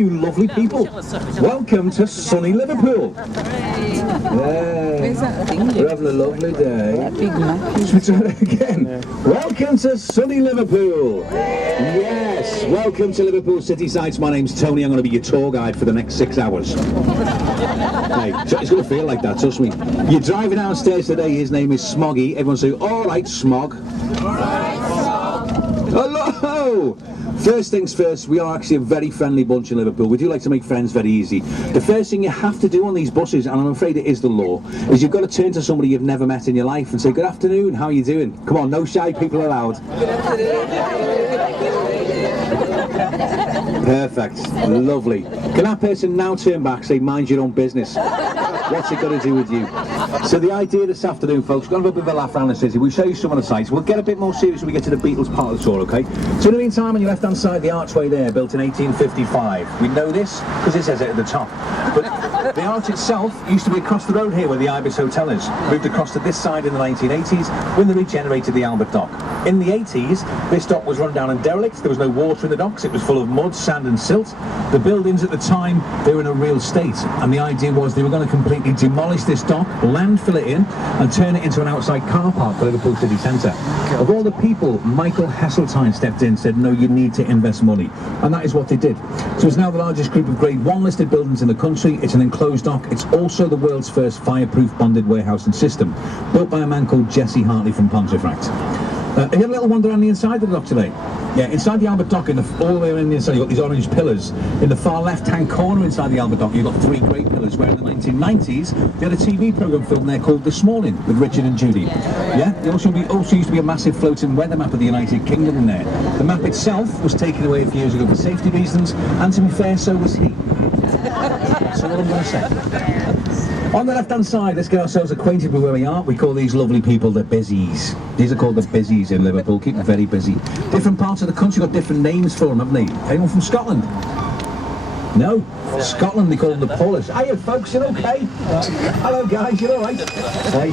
You lovely people, welcome to sunny Liverpool. We're having a lovely day. Should we try that again? Welcome to sunny Liverpool. Yes, welcome to Liverpool City Sights. My name's Tony. I'm going to be your tour guide for the next 6 hours. Hey, it's going to feel like that, trust me. You're driving downstairs today. His name is Smoggy. Everyone say, all right, Smog. Hello! First things first, we are actually a very friendly bunch in Liverpool. We do like to make friends very easy. The first thing you have to do on these buses, and I'm afraid it is the law, is you've got to turn to somebody you've never met in your life and say, good afternoon, how are you doing? Come on, no shy people allowed. Perfect, lovely. Can that person now turn back, say, mind your own business? What's it got to do with you? So the idea this afternoon, folks, we're going to have a bit of a laugh around the city. We'll show you some of the sights. We'll get a bit more serious when we get to the Beatles part of the tour, okay? So in the meantime, on your left-hand side, the archway there, built in 1855. We know this because it says it at the top. But the arch itself used to be across the road here where the Ibis Hotel is. Moved across to this side in the 1980s when they regenerated the Albert Dock. In the 80s, this dock was run down and derelict. There was no water in the docks. It was full of mud, sand and silt. The buildings at the time, they were in a real state. And the idea was they were going to completely demolish this dock, landfill it in, and turn it into an outside car park for Liverpool city centre. Of all the people, Michael Heseltine stepped in and said, no, you need to invest money. And that is what they did. So it's now the largest group of Grade 1 listed buildings in the country. It's an enclosed dock. It's also the world's first fireproof bonded warehouse and system, built by a man called Jesse Hartley from Pontefract. You had a little wander around the inside of the dock today. Yeah, inside the Albert Dock, all the way around the inside, you've got these orange pillars. In the far left-hand corner inside the Albert Dock, you've got 3 great pillars, where in the 1990s, they had a TV programme filmed there called This Morning, with Richard and Judy. Yeah, there also used to be a massive floating weather map of the United Kingdom in there. The map itself was taken away a few years ago for safety reasons, and to be fair, so was he. That's all I'm going to say. On the left-hand side, let's get ourselves acquainted with where we are. We call these lovely people the Bizzies. These are called the Bizzies in Liverpool. Keep them very busy. Different parts of the country got different names for them, haven't they? Anyone from Scotland? No? Scotland, they call them the Polish. Hiya, folks, you okay? Hello, guys, you all right? Hey.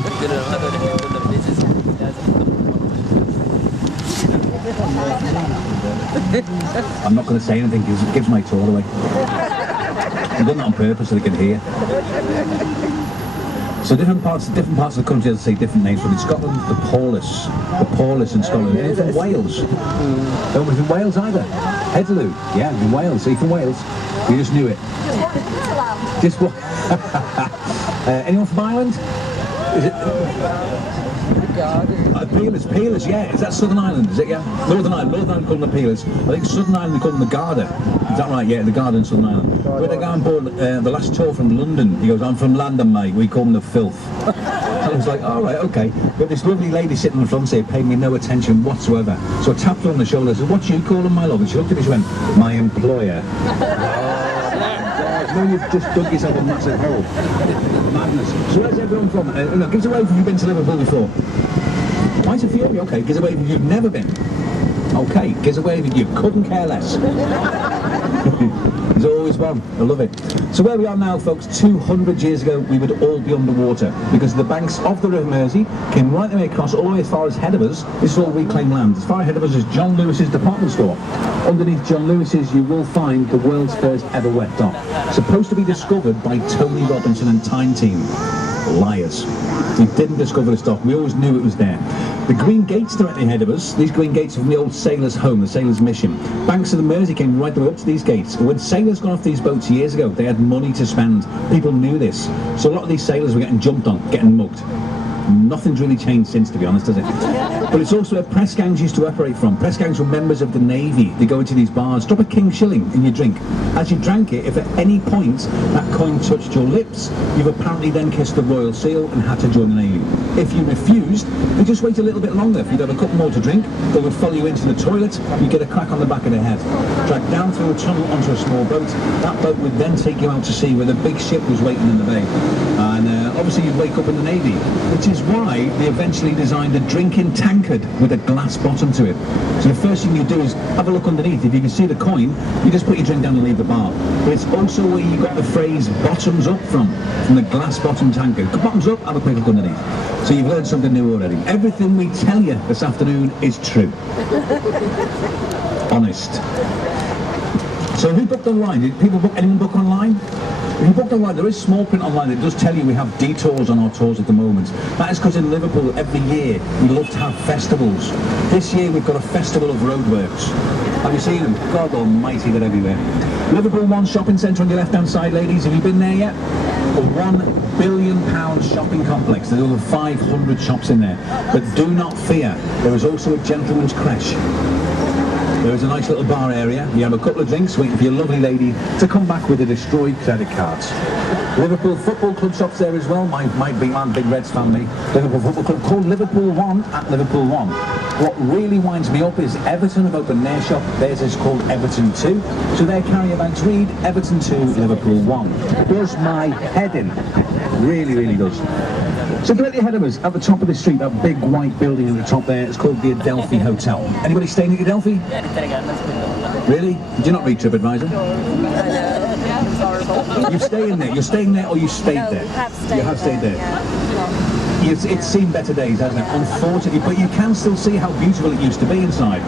I'm not going to say anything because it gives my tour away. I've done that on purpose so they can hear. So different parts of the country, as I say, different names. From in Scotland, the Paulus in Scotland. Are you from Wales? Don't we from Wales either? Headaloo, yeah, in Wales. Are you from Wales? You just knew it. Just what? Anyone from Ireland? Is it? Peelers, yeah. Is that Southern Ireland, is it, yeah? Northern Ireland call them the Peelers. I think Southern Ireland they call them the Garda. Is that right? Yeah, the Garda in Southern Ireland. When they go on board the last tour from London, he goes, I'm from London, mate. We call them the filth. I was like, all right, okay. But this lovely lady sitting in the front here paid me no attention whatsoever. So I tapped her on the shoulder and said, what do you call them, my love? And she looked at me and she went, my employer. No, you've just dug yourself a massive hole. Madness. So where's everyone from? No, give us a wave if you've been to Liverpool before. Quite a few of you, okay. Give us a wave if you've never been. Okay, give us a wave if you couldn't care less. There's always one. I love it. So where we are now, folks, 200 years ago, we would all be underwater because the banks of the River Mersey came right the way across, all the way as far as ahead of us. This is all reclaimed land. As far ahead of us is John Lewis's department store. Underneath John Lewis's, you will find the world's first ever wet dock. Supposed to be discovered by Tony Robinson and Time Team. Liars. We didn't discover this dock. We always knew it was there. The green gates directly ahead of us, these green gates are from the old sailor's home, the sailor's mission. Banks of the Mersey came right the way up to these gates. When sailors got off these boats years ago, they had money to spend. People knew this. So a lot of these sailors were getting jumped on, getting mugged. Nothing's really changed since, to be honest, has it? But it's also where press gangs used to operate from. Press gangs were members of the Navy. They go into these bars, drop a king shilling in your drink. As you drank it, if at any point that coin touched your lips, you've apparently then kissed the royal seal and had to join the Navy. If you refused, they just wait a little bit longer. If you'd have a couple more to drink, they would follow you into the toilet, you'd get a crack on the back of the head. Dragged down through a tunnel onto a small boat. That boat would then take you out to sea where the big ship was waiting in the bay. And obviously you'd wake up in the Navy, which is why they eventually designed a drinking tankard with a glass bottom to it. So the first thing you do is have a look underneath. If you can see the coin, you just put your drink down and leave the bar. But it's also where you got the phrase bottoms up from the glass bottom tankard. Bottoms up, have a quick look underneath. So you've learned something new already. Everything we tell you this afternoon is true. Honest. So who booked online? Did people book? Anyone book online? If you booked online, there is small print online that does tell you we have detours on our tours at the moment. That is because in Liverpool, every year, we love to have festivals. This year, we've got a festival of roadworks. Have you seen them? God almighty, they're everywhere. Liverpool One Shopping Centre on your left-hand side, ladies. Have you been there yet? A £1 billion shopping complex. There's over 500 shops in there. But do not fear, there is also a gentleman's creche. There is a nice little bar area. You have a couple of drinks, waiting for your lovely lady to come back with the destroyed credit cards. Liverpool Football Club shops there as well. My big Reds fan, me. Liverpool Football Club called Liverpool One at Liverpool One. What really winds me up is Everton have opened their shop. Theirs is called Everton 2. So their carrier bags read Everton 2, Liverpool 1. Does my head in. Really, really does. So directly ahead of us, at the top of the street, that big white building at the top there, it's called the Adelphi Hotel. Anybody staying at the Adelphi? Really? Did you not read TripAdvisor? You're staying there. You're staying there, or you stayed there? You have stayed there. It's seen better days, hasn't it? Unfortunately, but you can still see how beautiful it used to be inside.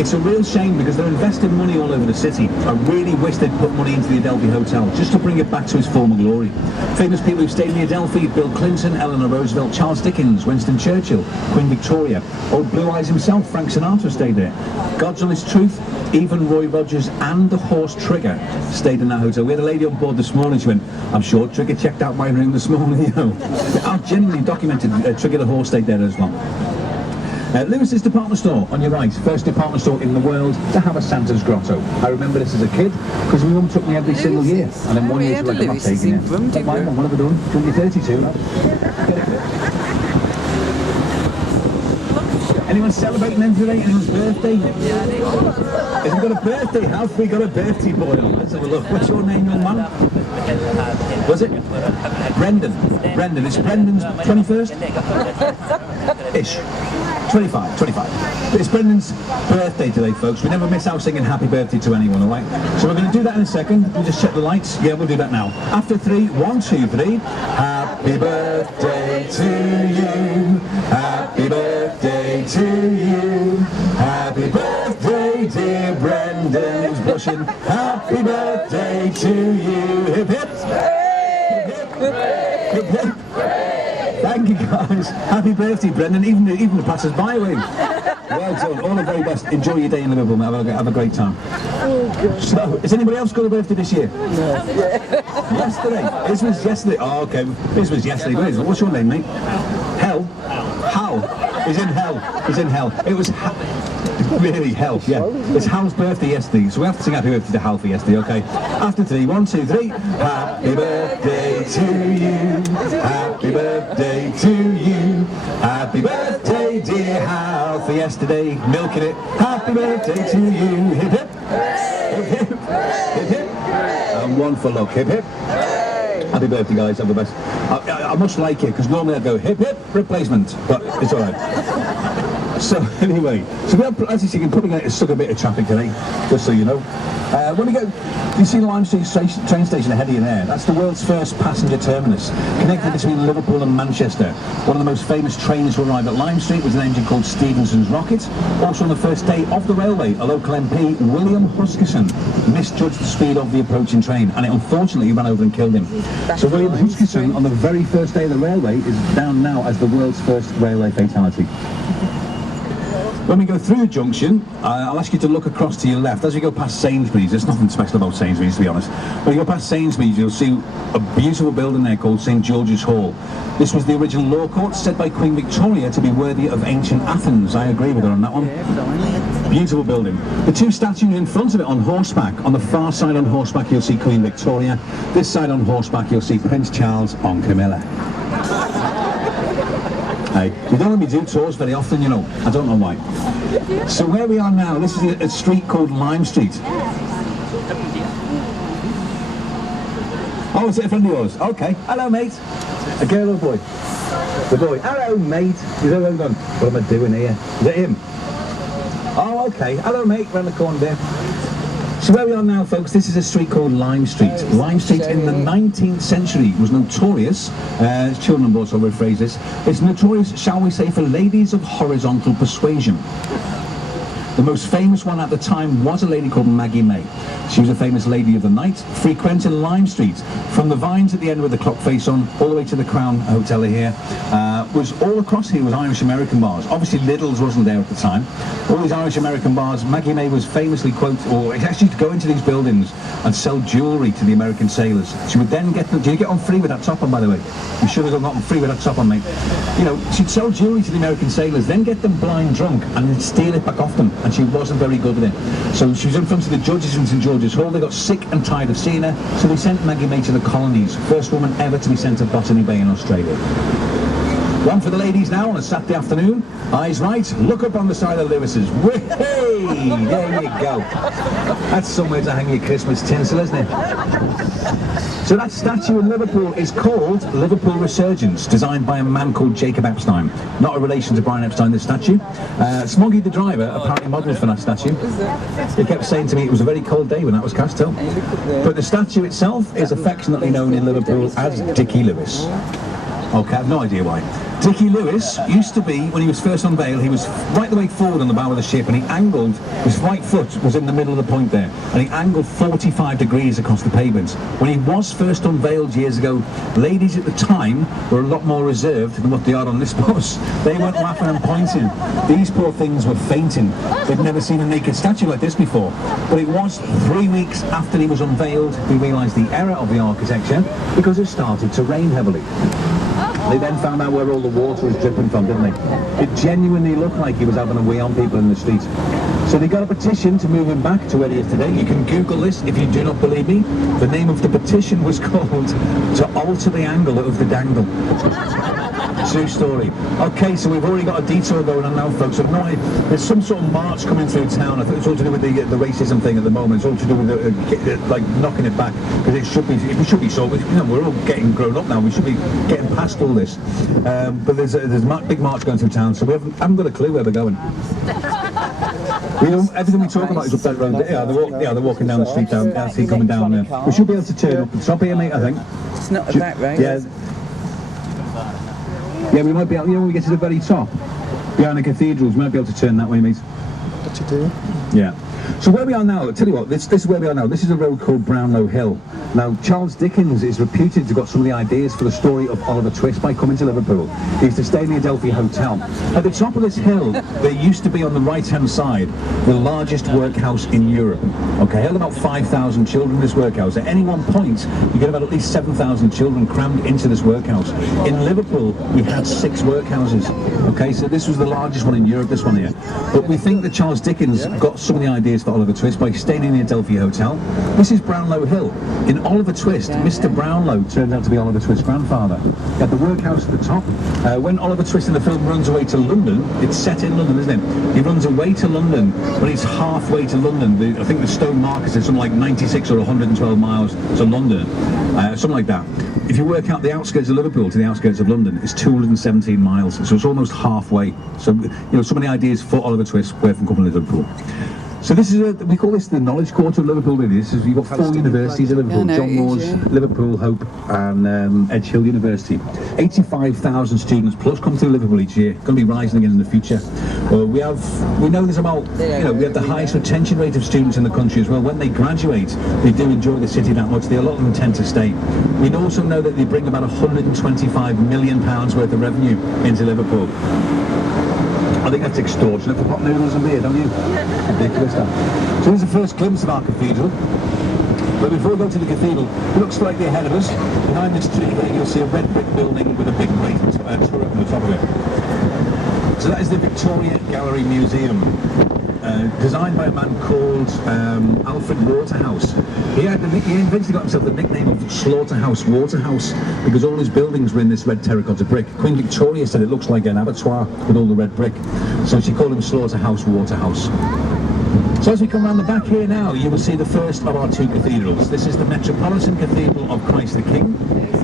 It's a real shame because they're investing money all over the city. I really wish they'd put money into the Adelphi Hotel just to bring it back to its former glory. Famous people who've stayed in the Adelphi: Bill Clinton, Eleanor Roosevelt, Charles Dickens, Winston Churchill, Queen Victoria. Old Blue Eyes himself, Frank Sinatra, stayed there. God's honest truth, even Roy Rogers and the horse Trigger stayed in that hotel. We had a lady on board this morning, she went, "I'm sure Trigger checked out my room this morning," you know. I've genuinely documented Trigger the horse stayed there as well. Lewis's department store on your right, first department store in the world to have a Santa's grotto. I remember this as a kid because my mum took me every single year, and then one year she went, "I'm not taking it." But my mum, what have I done? 2032 now. Anyone celebrating them today? Anyone's birthday? Has he got a birthday? Have we got a birthday boy on? Let's have a look. What's your name, young man? Was it? Brendan. Brendan. It's Brendan's 21st? Ish. 25. It's Brendan's birthday today, folks. We never miss out singing happy birthday to anyone, alright? So we're going to do that in a second. We'll just check the lights. Yeah, we'll do that now. After 3, 1, 2, 3. Happy birthday to you. Happy birthday to you. Happy birthday, dear Brendan, who's blushing. Happy birthday to you. Hip hip. Hip hip. Thank you, guys. Happy birthday, Brendan. Even the passers-by wave. Well done. All the very best. Enjoy your day in Liverpool, mate. Have a great time. So, has anybody else got a birthday this year? No. Yesterday. This was yesterday. Oh, okay. This was yesterday. What's your name, mate? Hell? Hal. He's in hell. He's in hell. It was really hell, yeah. It's Hal's birthday yesterday, so we have to sing happy birthday to Hal for yesterday, okay? After 3, 1, 2, 3. Happy birthday to you. Happy birthday to you. Happy birthday, dear Hal, for yesterday. Milking it. Happy birthday to you. Hip hip. Hip hip. Hip hip. And one for luck. Hip hip. Happy birthday, guys. Have the best. I must like it because normally I'd go hip hip replacement, but it's all right. So anyway, so we have, as you see, putting stuck a bit of traffic today, just so you know. When we go, you see the Lime Street train station ahead of you there? That's the world's first passenger terminus, connected between Liverpool and Manchester. One of the most famous trains to arrive at Lime Street was an engine called Stephenson's Rocket. Also on the first day of the railway, a local MP, William Huskisson, misjudged the speed of the approaching train, and it unfortunately ran over and killed him. So William Huskisson, on the very first day of the railway, is down now as the world's first railway fatality. When we go through the junction, I'll ask you to look across to your left. As we go past Sainsbury's, there's nothing special about Sainsbury's, to be honest. When you go past Sainsbury's, you'll see a beautiful building there called St George's Hall. This was the original law court, said by Queen Victoria to be worthy of ancient Athens. I agree with her on that one. Beautiful building. The two statues in front of it on horseback. On the far side on horseback, you'll see Queen Victoria. This side on horseback, you'll see Prince Charles on Camilla. Hey, we don't let me do tours very often, you know. I don't know why. So where we are now, this is a street called Lime Street. Oh, is it a friend of yours? Okay. Hello, mate. A girl or a boy? The boy. Hello, mate. He's all done. What am I doing here? Is it him? Oh, okay. Hello, mate. Round the corner there. So where we are now, folks, this is a street called Lime Street. Lime Street in the 19th century was notorious, children on board, so I'll rephrase this, it's notorious, shall we say, for ladies of horizontal persuasion. The most famous one at the time was a lady called Maggie May. She was a famous lady of the night, frequenting Lime Street from the Vines at the end with the clock face on, all the way to the Crown Hotel here. Was all across here was Irish American bars. Obviously Lidl's wasn't there at the time. All these Irish American bars. Maggie May was famously quoted, or actually to go into these buildings and sell jewellery to the American sailors. She would then get them. Did you get on free with that top on, by the way? You should have gotten free with that top on, mate. You know, she'd sell jewellery to the American sailors, then get them blind drunk and then steal it back off them, and she wasn't very good at it. So she was in front of the judges in St George's Hall. They got sick and tired of seeing her, so they sent Maggie May to the colonies. First woman ever to be sent to Botany Bay in Australia. One for the ladies now on a Saturday afternoon. Eyes right, look up on the side of Lewis's. Hey, there you go. That's somewhere to hang your Christmas tinsel, isn't it? So that statue in Liverpool is called Liverpool Resurgence, designed by a man called Jacob Epstein. Not a relation to Brian Epstein, this statue. Smoggy the driver apparently modelled for that statue. He kept saying to me it was a very cold day when that was cast till. But the statue itself is affectionately known in Liverpool as Dickie Lewis. Okay, I have no idea why. Dickie Lewis used to be, when he was first unveiled, he was right the way forward on the bow of the ship, and he angled, his right foot was in the middle of the point there, and he angled 45 degrees across the pavement. When he was first unveiled years ago, ladies at the time were a lot more reserved than what they are on this bus. They weren't laughing and pointing. These poor things were fainting. They'd never seen a naked statue like this before. But it was 3 weeks after he was unveiled, we realised the error of the architecture, because it started to rain heavily. They then found out where all the water was dripping from, didn't they? It genuinely looked like he was having a wee on people in the street. So they got a petition to move him back to where he is today. You can Google this if you do not believe me. The name of the petition was called "To Alter the Angle of the Dangle." True story. Okay, so we've already got a detour going on now, folks. So no, there's some sort of march coming through town. I think it's all to do with the racism thing at the moment. It's all to do with like knocking it back, because it should be so. You know, we're all getting grown up now. We should be getting past all this. But there's a big march going through town, so we haven't got a clue where we're going. Everything we talk about is up that road. Yeah, they're walking down the street down. I see coming down there. We should be able to turn up the top here, mate. I think. It's not a back road. Yeah. Yeah, we might be able, you know, when we get to the very top, behind the cathedrals, we might be able to turn that way, mate. What you do? Yeah. So where we are now, I'll tell you what, this is where we are now. This is a road called Brownlow Hill. Now, Charles Dickens is reputed to have got some of the ideas for the story of Oliver Twist by coming to Liverpool. He used to stay in the Adelphi Hotel. At the top of this hill, there used to be on the right-hand side the largest workhouse in Europe. Okay, held about 5,000 children in this workhouse. At any one point, you get about at least 7,000 children crammed into this workhouse. In Liverpool, we had 6 workhouses. Okay, so this was the largest one in Europe, this one here. But we think that Charles Dickens got some of the ideas for Oliver Twist by staying in the Adelphi Hotel. This is Brownlow Hill. In Oliver Twist, Mr. Brownlow turned out to be Oliver Twist's grandfather. He had the workhouse at the top. When Oliver Twist in the film runs away to London, it's set in London, isn't it? He runs away to London, but he's halfway to London. I think the stone marker says something like 96 or 112 miles to London, something like that. If you work out the outskirts of Liverpool to the outskirts of London, it's 217 miles, so it's almost halfway. So, you know, some of the ideas for Oliver Twist were from coming to Liverpool. So this is we call this the Knowledge Quarter of Liverpool, really. You've got 4 universities in Liverpool, John Moores, Liverpool, Hope and Edge Hill University. 85,000 students plus come through Liverpool each year, going to be rising again in the future. We know there's about, you know, we have the highest retention rate of students in the country as well. When they graduate, they do enjoy the city that much. A lot of them tend to stay. We also know that they bring about £125 million worth of revenue into Liverpool. I think that's extortionate for pot noodles and beer, don't you? Ridiculous, that. So here's the first glimpse of our cathedral. But before we go to the cathedral, it looks slightly ahead of us. Behind this tree there, you'll see a red brick building with a big white turret on the top of it. So that is the Victoria Gallery Museum, designed by a man called Alfred Waterhouse. He eventually got himself the nickname of Slaughterhouse Waterhouse because all his buildings were in this red terracotta brick. Queen Victoria said it looks like an abattoir with all the red brick, so she called him Slaughterhouse Waterhouse. So as we come around the back here now, you will see the first of our two cathedrals. This is the Metropolitan Cathedral of Christ the King.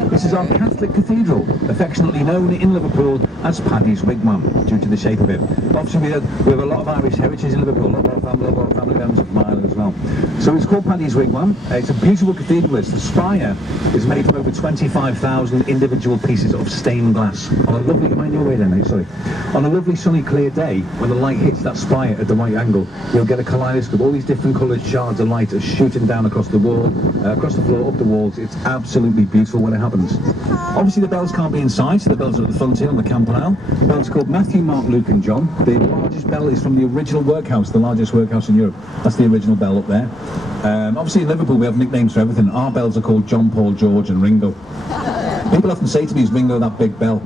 This is our Catholic cathedral, affectionately known in Liverpool as Paddy's Wigwam, due to the shape of it. Obviously we have a lot of Irish heritage in Liverpool, a lot of our family members from Ireland as well. So it's called Paddy's Wigwam. It's a beautiful cathedral. The spire is made from over 25,000 individual pieces of stained glass. On a lovely, am I in your way there, mate? Sorry. On a lovely sunny clear day, when the light hits that spire at the right angle, you'll get a kaleidoscope. All these different coloured shards of light are shooting down across the wall, across the floor, up the walls. It's absolutely beautiful when it happens. Obviously the bells can't be inside, so the bells are at the front here on the campanile. The bells are called Matthew, Mark, Luke and John. The largest bell is from the original workhouse, the largest workhouse in Europe. That's the original bell up there. Obviously in Liverpool we have nicknames for everything. Our bells are called John, Paul, George and Ringo. People often say to me, is Ringo that big bell?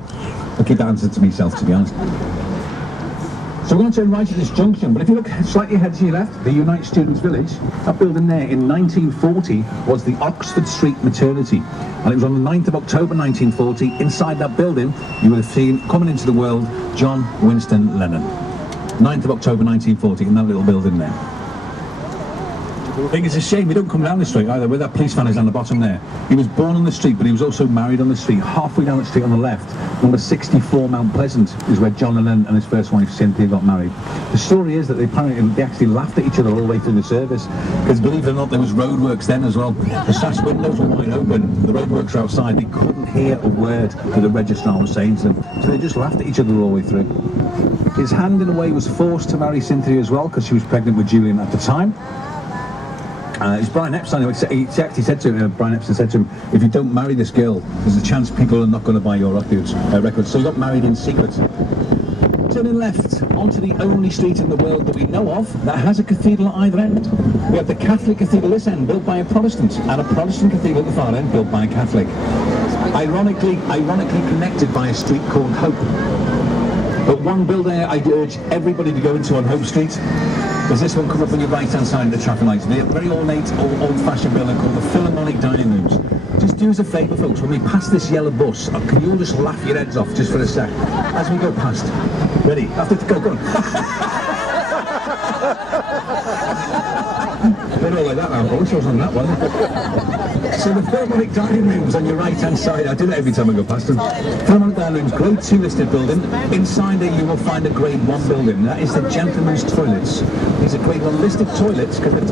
I keep that answer to myself, to be honest. So we're going to turn right at this junction, but if you look slightly ahead to your left, the Unite Students Village, that building there in 1940 was the Oxford Street Maternity. And it was on the 9th of October 1940, inside that building, you would have seen, coming into the world, John Winston Lennon. 9th of October 1940, in that little building there. I think it's a shame we don't come down the street either, where that police van is down the bottom there. He was born on the street, but he was also married on the street. Halfway down the street on the left, number 64 Mount Pleasant, is where John Lennon and his first wife Cynthia got married. The story is that they actually laughed at each other all the way through the service, because believe it or not, there was roadworks then as well. The sash windows were wide open, the roadworks were outside, they couldn't hear a word that the registrar was saying to them, so they just laughed at each other all the way through. His hand in a way was forced to marry Cynthia as well, because she was pregnant with Julian at the time. It's Brian Epstein, he actually said to him, Brian Epstein said to him, if you don't marry this girl, there's a chance people are not going to buy your records. So he got married in secret. Turning left onto the only street in the world that we know of that has a cathedral at either end. We have the Catholic cathedral at this end, built by a Protestant, and a Protestant cathedral at the far end, built by a Catholic. Ironically connected by a street called Hope. But one building I'd urge everybody to go into on Hope Street. There's this one coming up on your right-hand side of the traffic lights. A very ornate, old-fashioned building called the Philharmonic Dining Rooms. Just do us a favour, folks, when we pass this yellow bus, can you all just laugh your heads off just for a sec as we go past? Ready? After go on. They're all like that now. I wish I was on that one. So the Philharmonic Dining Rooms on your right-hand side, I do that every time I go past them. Philharmonic Dining Rooms, grade 2 listed building. Inside there you will find a grade 1 building. That is the gentlemen's toilets. These are grade 1 listed toilets because they're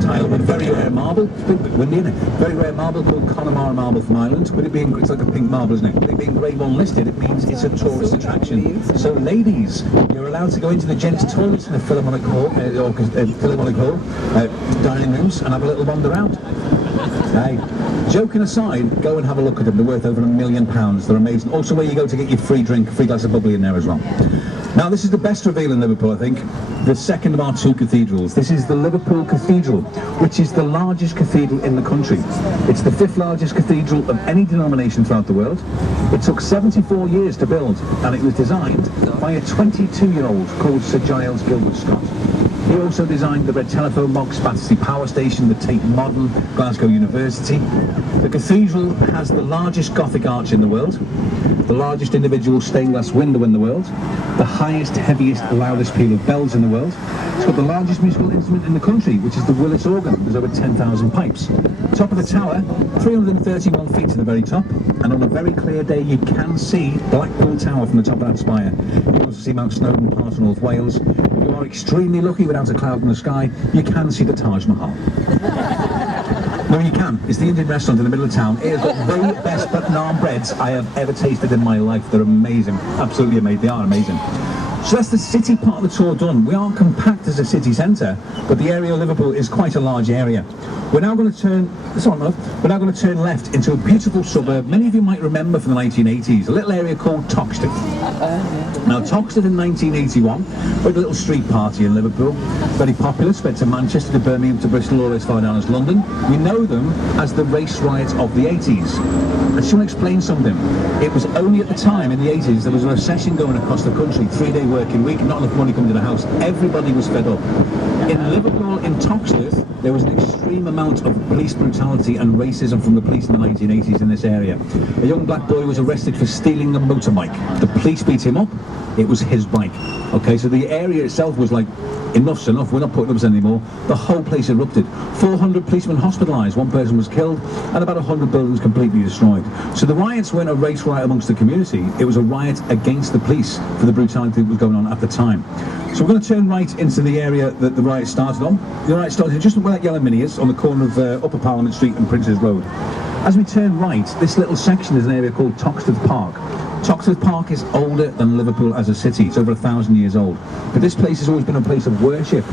tiled with very rare marble. It's a bit windy, isn't it? Very rare marble called Connemara marble from Ireland. With it being, it's like a pink marble, isn't it? With it being grade 1 listed, it means it's a tourist attraction. So ladies, you're allowed to go into the gents' toilets in the Philharmonic Hall, dining rooms, and have a little wander around. Hey, joking aside, go and have a look at them. They're worth over £1 million. They're amazing. Also where you go to get your free drink, free glass of bubbly in there as well. Now this is the best reveal in Liverpool, I think. The second of our two cathedrals. This is the Liverpool Cathedral, which is the largest cathedral in the country. It's the 5th largest cathedral of any denomination throughout the world. It took 74 years to build, and it was designed by a 22-year-old called Sir Giles Gilbert Scott. He also designed the Red Telephone Box, Battersea Power Station, the Tate Modern, Glasgow University. The cathedral has the largest Gothic arch in the world, the largest individual stained glass window in the world, the highest, heaviest, loudest peal of bells in the world. It's got the largest musical instrument in the country, which is the Willis organ. There's over 10,000 pipes. Top of the tower, 331 feet to the very top, and on a very clear day you can see Blackpool Tower from the top of that spire. You can also see Mount Snowdon, part of North Wales. If you are extremely lucky without a cloud in the sky, you can see the Taj Mahal. No, you can. It's the Indian restaurant in the middle of town. It has got the best naan breads I have ever tasted in my life. They're amazing. Absolutely amazing. They are amazing. So that's the city part of the tour done. We aren't compact as a city centre, but the area of Liverpool is quite a large area. We're now going to turn, we're now going to turn left into a beautiful suburb many of you might remember from the 1980s, a little area called Toxteth. Now Toxteth in 1981, we had a little street party in Liverpool, very popular, spread to Manchester, to Birmingham, to Bristol, all as far down as London. We know them as the race riots of the 80s. I just want to explain something. It was only at the time, in the 80s, there was a recession going across the country, 3-day working week, not enough money coming to the house. Everybody was fed up. In Liverpool, in Toxteth, there was an extreme amount of police brutality and racism from the police in the 1980s in this area. A young black boy was arrested for stealing a motorbike. The police beat him up, it was his bike. Okay, so the area itself was like, enough's enough, we're not putting up with this anymore. The whole place erupted. 400 policemen hospitalised, one person was killed, and about 100 buildings completely destroyed. So the riots weren't a race riot amongst the community, it was a riot against the police for the brutality that was going on at the time. So we're going to turn right into the area that the riot started on. The riot started just where that yellow mini is, on the corner of Upper Parliament Street and Princes Road. As we turn right, this little section is an area called Toxteth Park. Toxteth Park is older than Liverpool as a city. It's over 1,000 years old. But this place has always been a place of worship.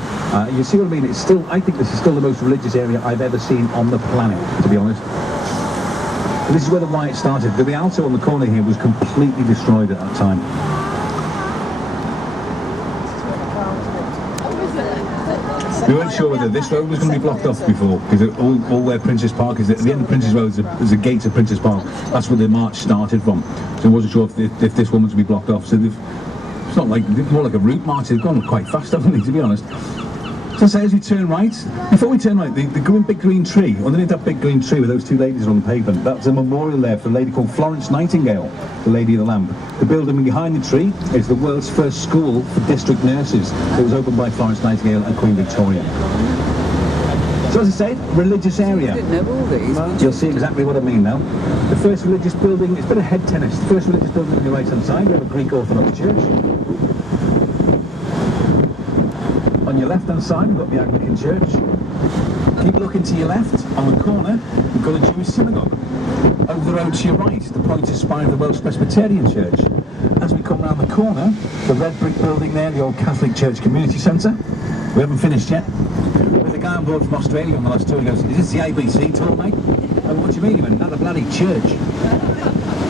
You see what I mean? It's still, I think this is still the most religious area I've ever seen on the planet, to be honest. But this is where the riot started. The Rialto on the corner here was completely destroyed at that time. We weren't sure whether this road was going to be blocked off before, because all where Princes Park is, at the end of Princes Road there's a gate of Princes Park. That's where the march started from. So I wasn't sure if this one was going to be blocked off. So it's not like, more like a route march. They've gone quite fast, haven't they, to be honest. So say as we turn right, before we turn right, the big green tree, underneath that big green tree where those two ladies are on the pavement, that's a memorial there for a lady called Florence Nightingale, the Lady of the Lamp. The building behind the tree is the world's first school for district nurses. It was opened by Florence Nightingale and Queen Victoria. So as I said, religious area. I didn't know all these. You'll see exactly what I mean now. The first religious building, it's a bit of head tennis. The first religious building on your right hand side, we have a Greek Orthodox church. On your left hand side, we've got the Anglican church. Keep looking to your left, on the corner, we've got a Jewish synagogue. Over the road to your right, the pointed spire of the Welsh Presbyterian Church. As we come round the corner, the red brick building there, the old Catholic Church Community Centre. We haven't finished yet. With a guy on board from Australia on the last tour, he goes, "Is this the ABC tour, mate?" Oh, what do you mean? He went, "Not a bloody church."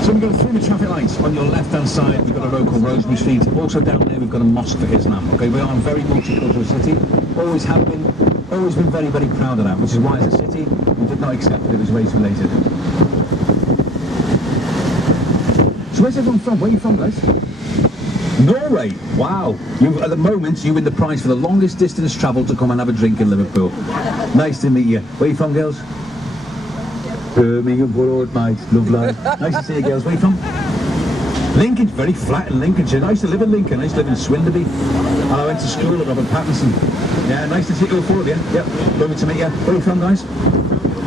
So we go through the traffic lights. On your left-hand side, we've got a road called Rosemary Street. Also down there, we've got a mosque for Islam. Okay, we are a very multicultural city. Always have been. Always been very, very proud of that. Which is why, as a city, we did not accept that it was race-related. So where's everyone from? Where are you from, guys? Norway. Wow. At the moment, you win the prize for the longest distance travelled to come and have a drink in Liverpool. Nice to meet you. Where are you from, girls? Birmingham, Woodward, mate. Lovely. Nice to see you, girls. Where are you from? Lincoln. Very flat in Lincolnshire. I used to live in Lincoln. I used to live in Swinderby. And I went to school at Robert Pattinson. Yeah, nice to see you all four of you. Yep. Lovely to meet you. Where are you from, guys?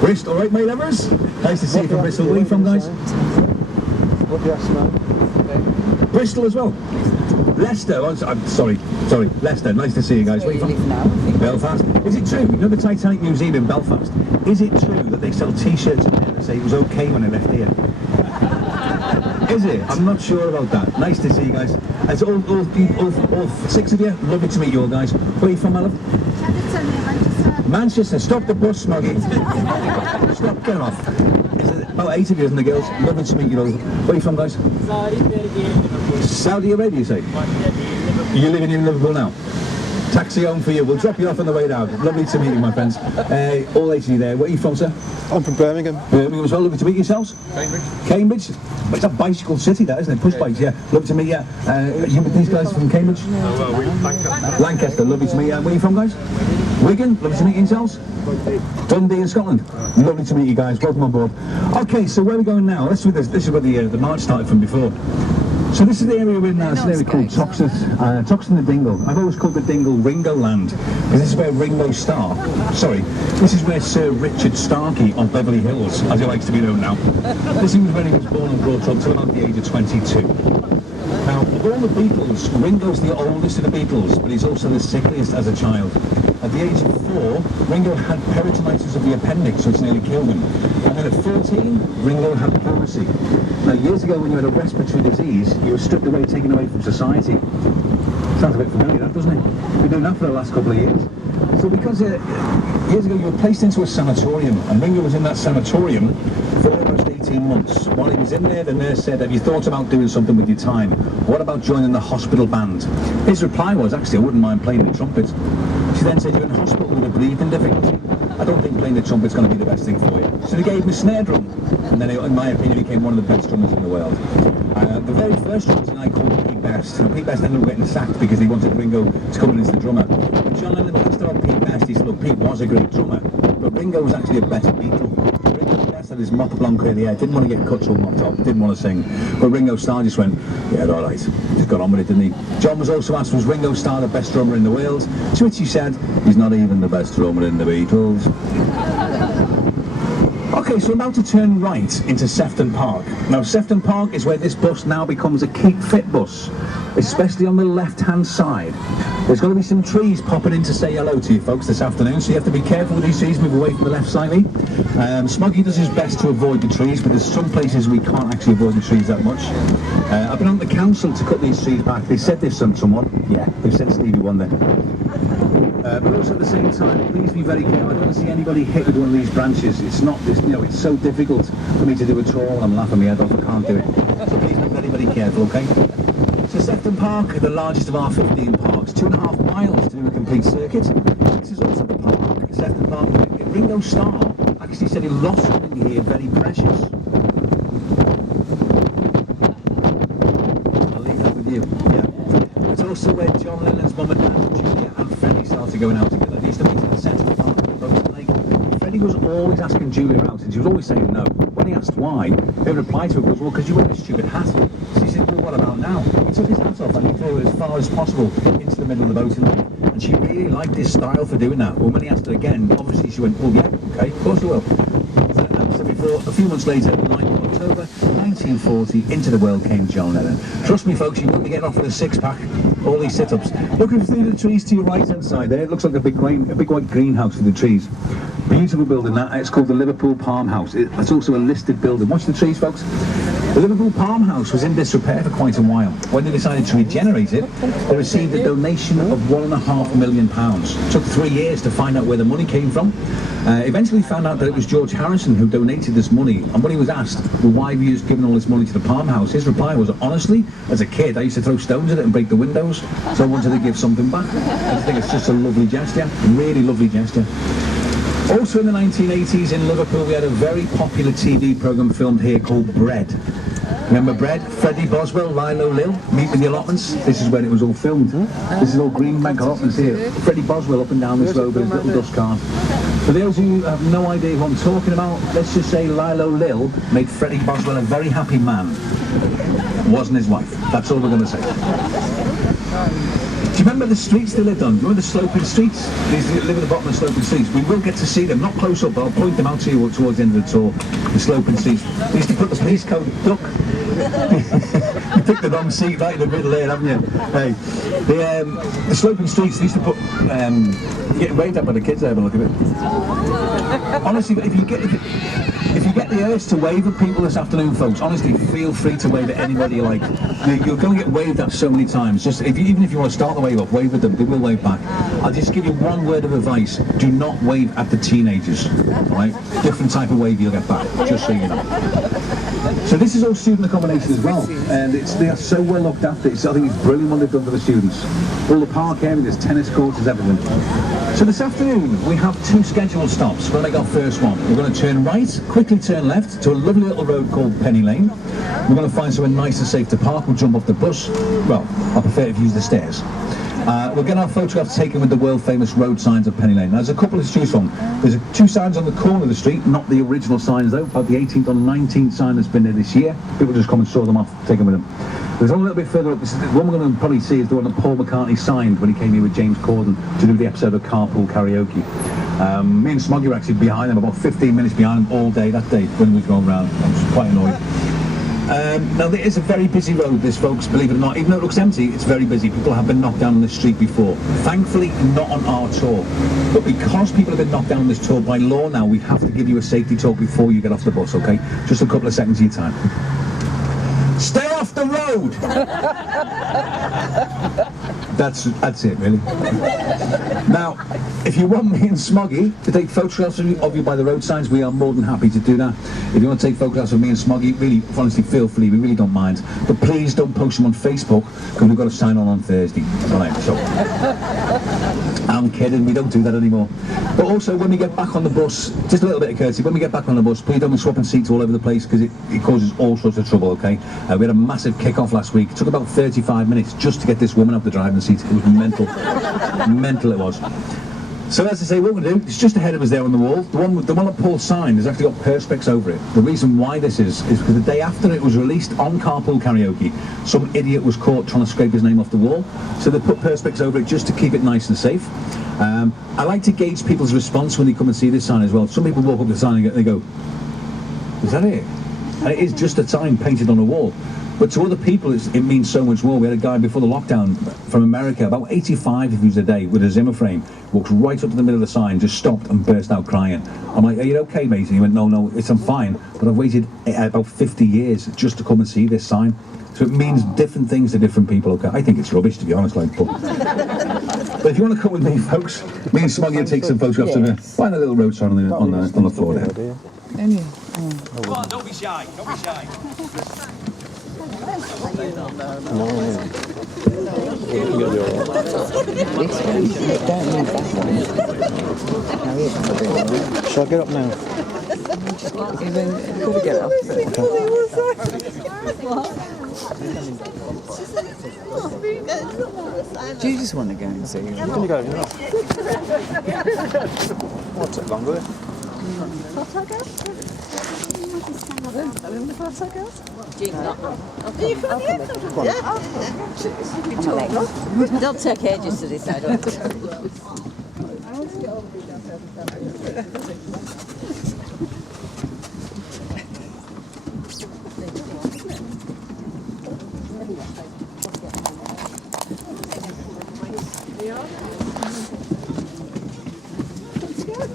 Bristol. All right, mate, lovers? Nice to see you from Bristol. Where are you from, guys? Bristol as well. Leicester. Oh, I'm sorry, Leicester. Nice to see you guys. Where are you from? Belfast. Is it true? You know the Titanic Museum in Belfast? Is it true that they sell T-shirts in there that say it was okay when I left here? Is it? I'm not sure about that. Nice to see you guys. It's all six of you. Lovely to meet you all, guys. Where are you from, my love? Manchester. Stop the bus, Smuggy. Stop. Get off. About 8 of you, isn't the girls? Lovely to meet you all. Where are you from, guys? Saudi Arabia, you say? You're living in Liverpool now? Taxi home for you. We'll drop you off on the way down. Lovely to meet you, my friends. All 8 of you there. Where are you from, sir? I'm from Birmingham. Birmingham as well. Lovely to meet yourselves. Cambridge. But it's a bicycle city, that, isn't it? Push bikes, yeah. Lovely to meet you. You with these guys from Cambridge? Lancaster. Lancaster. Lovely to meet you. Where are you from, guys? Wigan. Lovely to meet yourselves. Dundee in Scotland. Lovely to meet you guys. Welcome on board. Okay, so where are we going now? Let's do this. This is where the march started from before. So this is the area we're in now. It's an area called Toxteth and the Dingle. I've always called the Dingle Ringo Land, because this is where Ringo Starr, this is where Sir Richard Starkey of Beverly Hills, as he likes to be known now. This is where he was born and brought up till about the age of 22. Now, of all the Beatles, Ringo's the oldest of the Beatles, but he's also the sickliest as a child. At the age of 4, Ringo had peritonitis of the appendix, which nearly killed him. And then at 14, Ringo had pleurisy. Now, years ago, when you had a respiratory disease, you were stripped away, taken away from society. Sounds a bit familiar, that, doesn't it? We've been doing that for the last couple of years. So because years ago you were placed into a sanatorium, and Ringo was in that sanatorium for almost 18 months. While he was in there, the nurse said, "Have you thought about doing something with your time? What about joining the hospital band?" His reply was, "Actually, I wouldn't mind playing the trumpet." She then said, "You're in hospital with a breathing difficulty. I don't think playing the trumpet's going to be the best thing for you." So they gave him a snare drum, and then, in my opinion, he became one of the best drummers in the world. The very first drummer was a guy called Pete Best. Now, Pete Best ended up getting sacked because he wanted Ringo to come in as the drummer. But John Lennon asked about Pete Best. He said, "Look, Pete was a great drummer, but Ringo was actually a better Beatle. Ringo Best had his mop blonde curly hair, didn't want to get cut till mopped up, didn't want to sing. But Ringo Starr just went, yeah, all right. Just got on with it, didn't he? John was also asked, was Ringo Starr the best drummer in the world? To which he said, he's not even the best drummer in the Beatles. Okay, so I'm about to turn right into Sefton Park. Now, Sefton Park is where this bus now becomes a Keep Fit bus, especially on the left-hand side. There's going to be some trees popping in to say hello to you folks this afternoon, so you have to be careful with these trees, move away from the left slightly. Smuggy does his best to avoid the trees, but there's some places we can't actually avoid the trees that much. I've been on the council to cut these trees back. They said they've sent someone. Yeah, they've sent Stevie one there. But also at the same time, please be very careful. I don't want to see anybody hit with one of these branches. It's not this, you know, it's so difficult for me to do it all. I'm laughing my head off, I can't do it. So please be very, very careful, okay? So Sefton Park, the largest of our 15 parks, 2.5 miles to do a complete circuit. This is also the park, Sefton Park. Ringo Starr actually said he lost something here very precious. I'll leave that with you. Yeah. It's also where John Lennon's mum and dad, Julia and Freddie, started going out together. They used to meet at the centre of the park at Boating Lake. Freddie was always asking Julia out, and she was always saying no. When he asked why, her reply to it was, well, because you wear a stupid hat. So he said, well, what about now? He took his hat off and he threw it as far as possible into the middle of the boating lake. And she really liked his style for doing that. Well, when he asked her again, obviously she went, well, yeah, okay, of course I will. So before, a few months later, the 9th of October, 1940, into the world came John Lennon. Trust me, folks, you won't be getting off with a six-pack, all these sit-ups. Look through the trees to your right-hand side there. It looks like a big white greenhouse with the trees. Beautiful building that. It's called the Liverpool Palm House. It's also a listed building. Watch the trees, folks. The Liverpool Palm House was in disrepair for quite a while. When they decided to regenerate it, they received a donation of £1.5 million. It took 3 years to find out where the money came from. Eventually found out that it was George Harrison who donated this money. And when he was asked, well, why have you just given all this money to the Palm House? His reply was, honestly, as a kid, I used to throw stones at it and break the windows, so I wanted to give something back. I think it's just a lovely gesture, really lovely gesture. Also in the 1980s in Liverpool, we had a very popular TV programme filmed here called Bread. Remember Bread? Freddie Boswell, Lilo Lil, Meet with the Allotments. This is when it was all filmed. This is all Green Bank Allotments here. Freddie Boswell up and down this road with his little dust cart. For those of you who have no idea what I'm talking about, let's just say Lilo Lil made Freddie Boswell a very happy man. Wasn't his wife. That's all we're going to say. Do you remember the streets they lived on? Do you remember the sloping streets? They used to live at the bottom of the sloping streets. We will get to see them, not close up, but I'll point them out to you towards the end of the tour. The sloping streets. They used to put the police code duck. You picked the wrong seat right in the middle there, haven't you? Hey, the sloping streets, they used to put, getting waved at by the kids there, have a look at it. Honestly, if you get the urge to wave at people this afternoon, folks, honestly, feel free to wave at anybody you like. You're going to get waved at so many times. Just even if you want to start the wave off, wave at them. They will wave back. I'll just give you one word of advice: do not wave at the teenagers. All right? Different type of wave you'll get back. Just so you know. So this is all student accommodation as well, and they are so well looked after. I think it's brilliant what they've done for the students. All the park area, there's tennis courts, there's everything. So this afternoon we have 2 scheduled stops. We're going to make our first one. We're going to turn right, quickly turn left to a lovely little road called Penny Lane. We're going to find somewhere nice and safe to park. We'll jump off the bus. Well, I prefer if you use the stairs. We'll get our photographs taken with the world-famous road signs of Penny Lane. Now, there's a couple to choose from. There's 2 signs on the corner of the street, not the original signs though, but the 18th or 19th sign that's been there this year. People just come and saw them off, take them with them. There's one a little bit further up. The one we're going to probably see is the one that Paul McCartney signed when he came here with James Corden to do the episode of Carpool Karaoke. Me and Smoggy were actually behind them, about 15 minutes behind them all day that day when we were going round. I was quite annoyed. Now there is a very busy road, this, folks, believe it or not. Even though it looks empty, it's very busy. People have been knocked down on this street before. Thankfully, not on our tour. But because people have been knocked down on this tour, by law now, we have to give you a safety talk before you get off the bus, okay? Just a couple of seconds of your time. Stay off the road! That's it, really. Now, if you want me and Smoggy to take photographs of you by the road signs, we are more than happy to do that. If you want to take photographs of me and Smoggy, really, honestly, feel free. We really don't mind. But please don't post them on Facebook, because we've got to sign on Thursday. Right, so I'm kidding, we don't do that anymore. But also, when we get back on the bus, just a little bit of courtesy, when we get back on the bus, please don't be swapping seats all over the place, because it causes all sorts of trouble, okay? We had a massive kick-off last week. It took about 35 minutes just to get this woman off the driving seat. It was mental. Mental it was. So as I say, what we're going to do, it's just ahead of us there on the wall. The one that Paul signed has actually got perspex over it. The reason why this is because the day after it was released on Carpool Karaoke, some idiot was caught trying to scrape his name off the wall. So they put perspex over it just to keep it nice and safe. I like to gauge people's response when they come and see this sign as well. Some people walk up to the sign and they go, "Is that it?" And it is just a sign painted on a wall. But to other people, it means so much more. We had a guy before the lockdown from America, about 85 views a day, with a Zimmer frame, walked right up to the middle of the sign, just stopped and burst out crying. I'm like, "Are you okay, mate?" And he went, no, I'm fine. But I've waited about 50 years just to come and see this sign. So it means different things to different people. Okay, I think it's rubbish, to be honest. But if you want to come with me, folks, me and Smoggy will take some photographs of it. Find a little road sign on the floor there. Come on, don't be shy. Don't be shy. Shall I get up now? Get up. Do you just want to go and see? Can you go? What's it longer? They'll take ages to decide.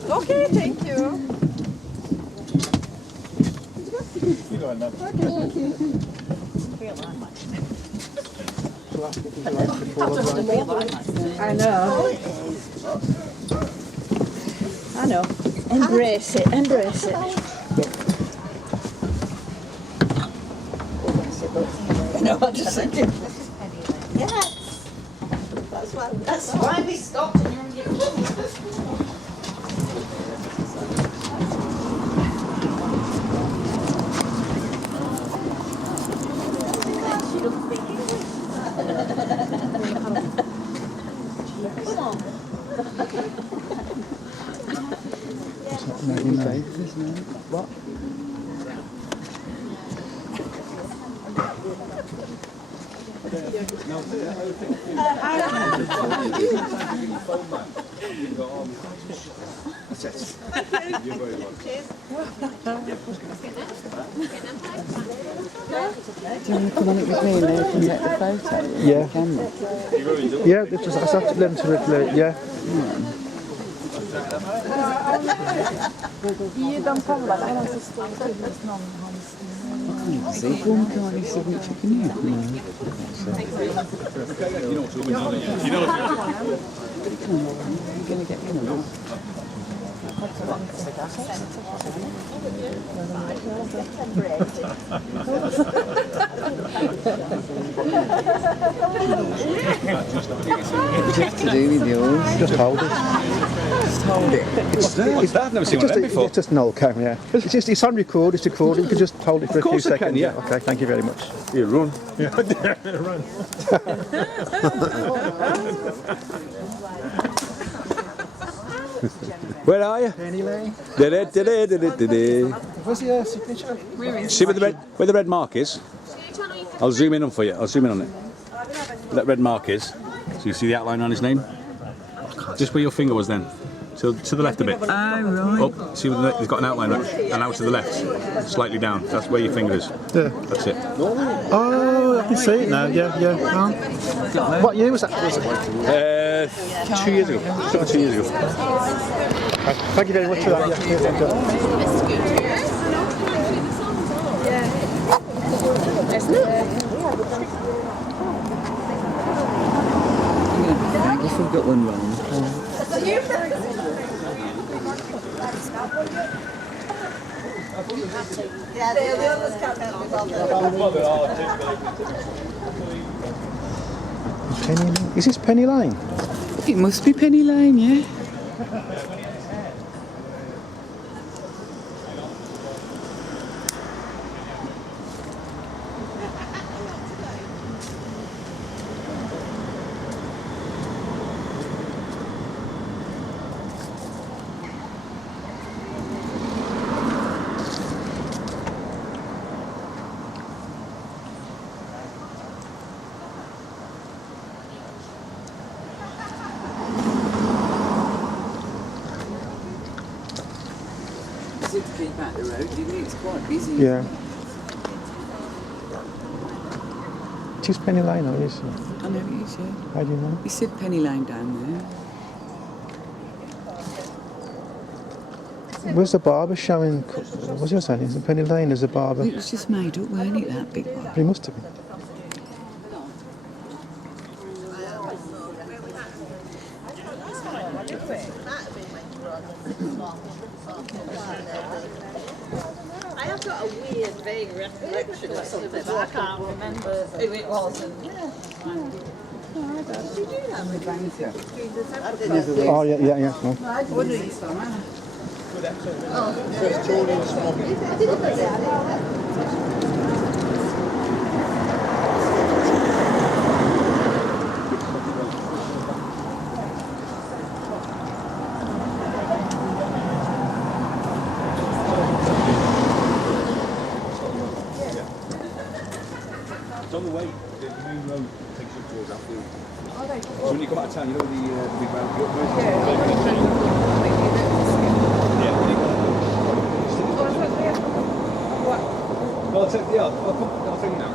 Okay, thank you. I know. I know. Embrace it, embrace it. No, I'm just thinking. Yes. That's why we stopped and What? Do you want to come on it with me and then we can get the photo? Yeah. Camera. Yeah, it's just, I just have to learn to reflect, yeah. See, Paul McCartney's signature, can you? Come on, you're going to get in or not? What's to do with yours? Just hold it. Just hold it. I've never seen one of them before. It's just an old camera, yeah. It's on record, it's recorded, you can just hold it for a few course I seconds. can, yeah. Okay, thank you very much. You run. Run. Where are you? Penny Lane. Where's the signature? See where the red mark is? I'll zoom in on for you. I'll zoom in on it. Where that red mark is. So you see the outline on his name? Just where your finger was then. To the left a bit. Oh, right. Up. See, he's got an outline, and out to the left, slightly down. That's where your finger is. Yeah. That's it. Oh, I can see it now, yeah. What year was that? 2 years ago. Just over 2 years ago. Thank you very much for that. I guess we've got one wrong. yeah, the others can't help me. Penny Lane. Is this Penny Lane? It must be Penny Lane, yeah. out the road, didn't it? It's quite busy. Yeah. It is Penny Lane, though, isn't it? I know it is, yeah. How do you know? He said Penny Lane down there. Where's the barber showing? What's your saying? Is it Penny Lane as a barber? It was just made up, weren't it, that big one? He must have been. I have got a weird, vague recollection of something, but I can't remember who it was. And did you do that with Oh, yeah. No. What are you from? It's on the way. The main road takes you towards that field. So when you come out of town, you know the big round. Well, I'll take the I'll take you now.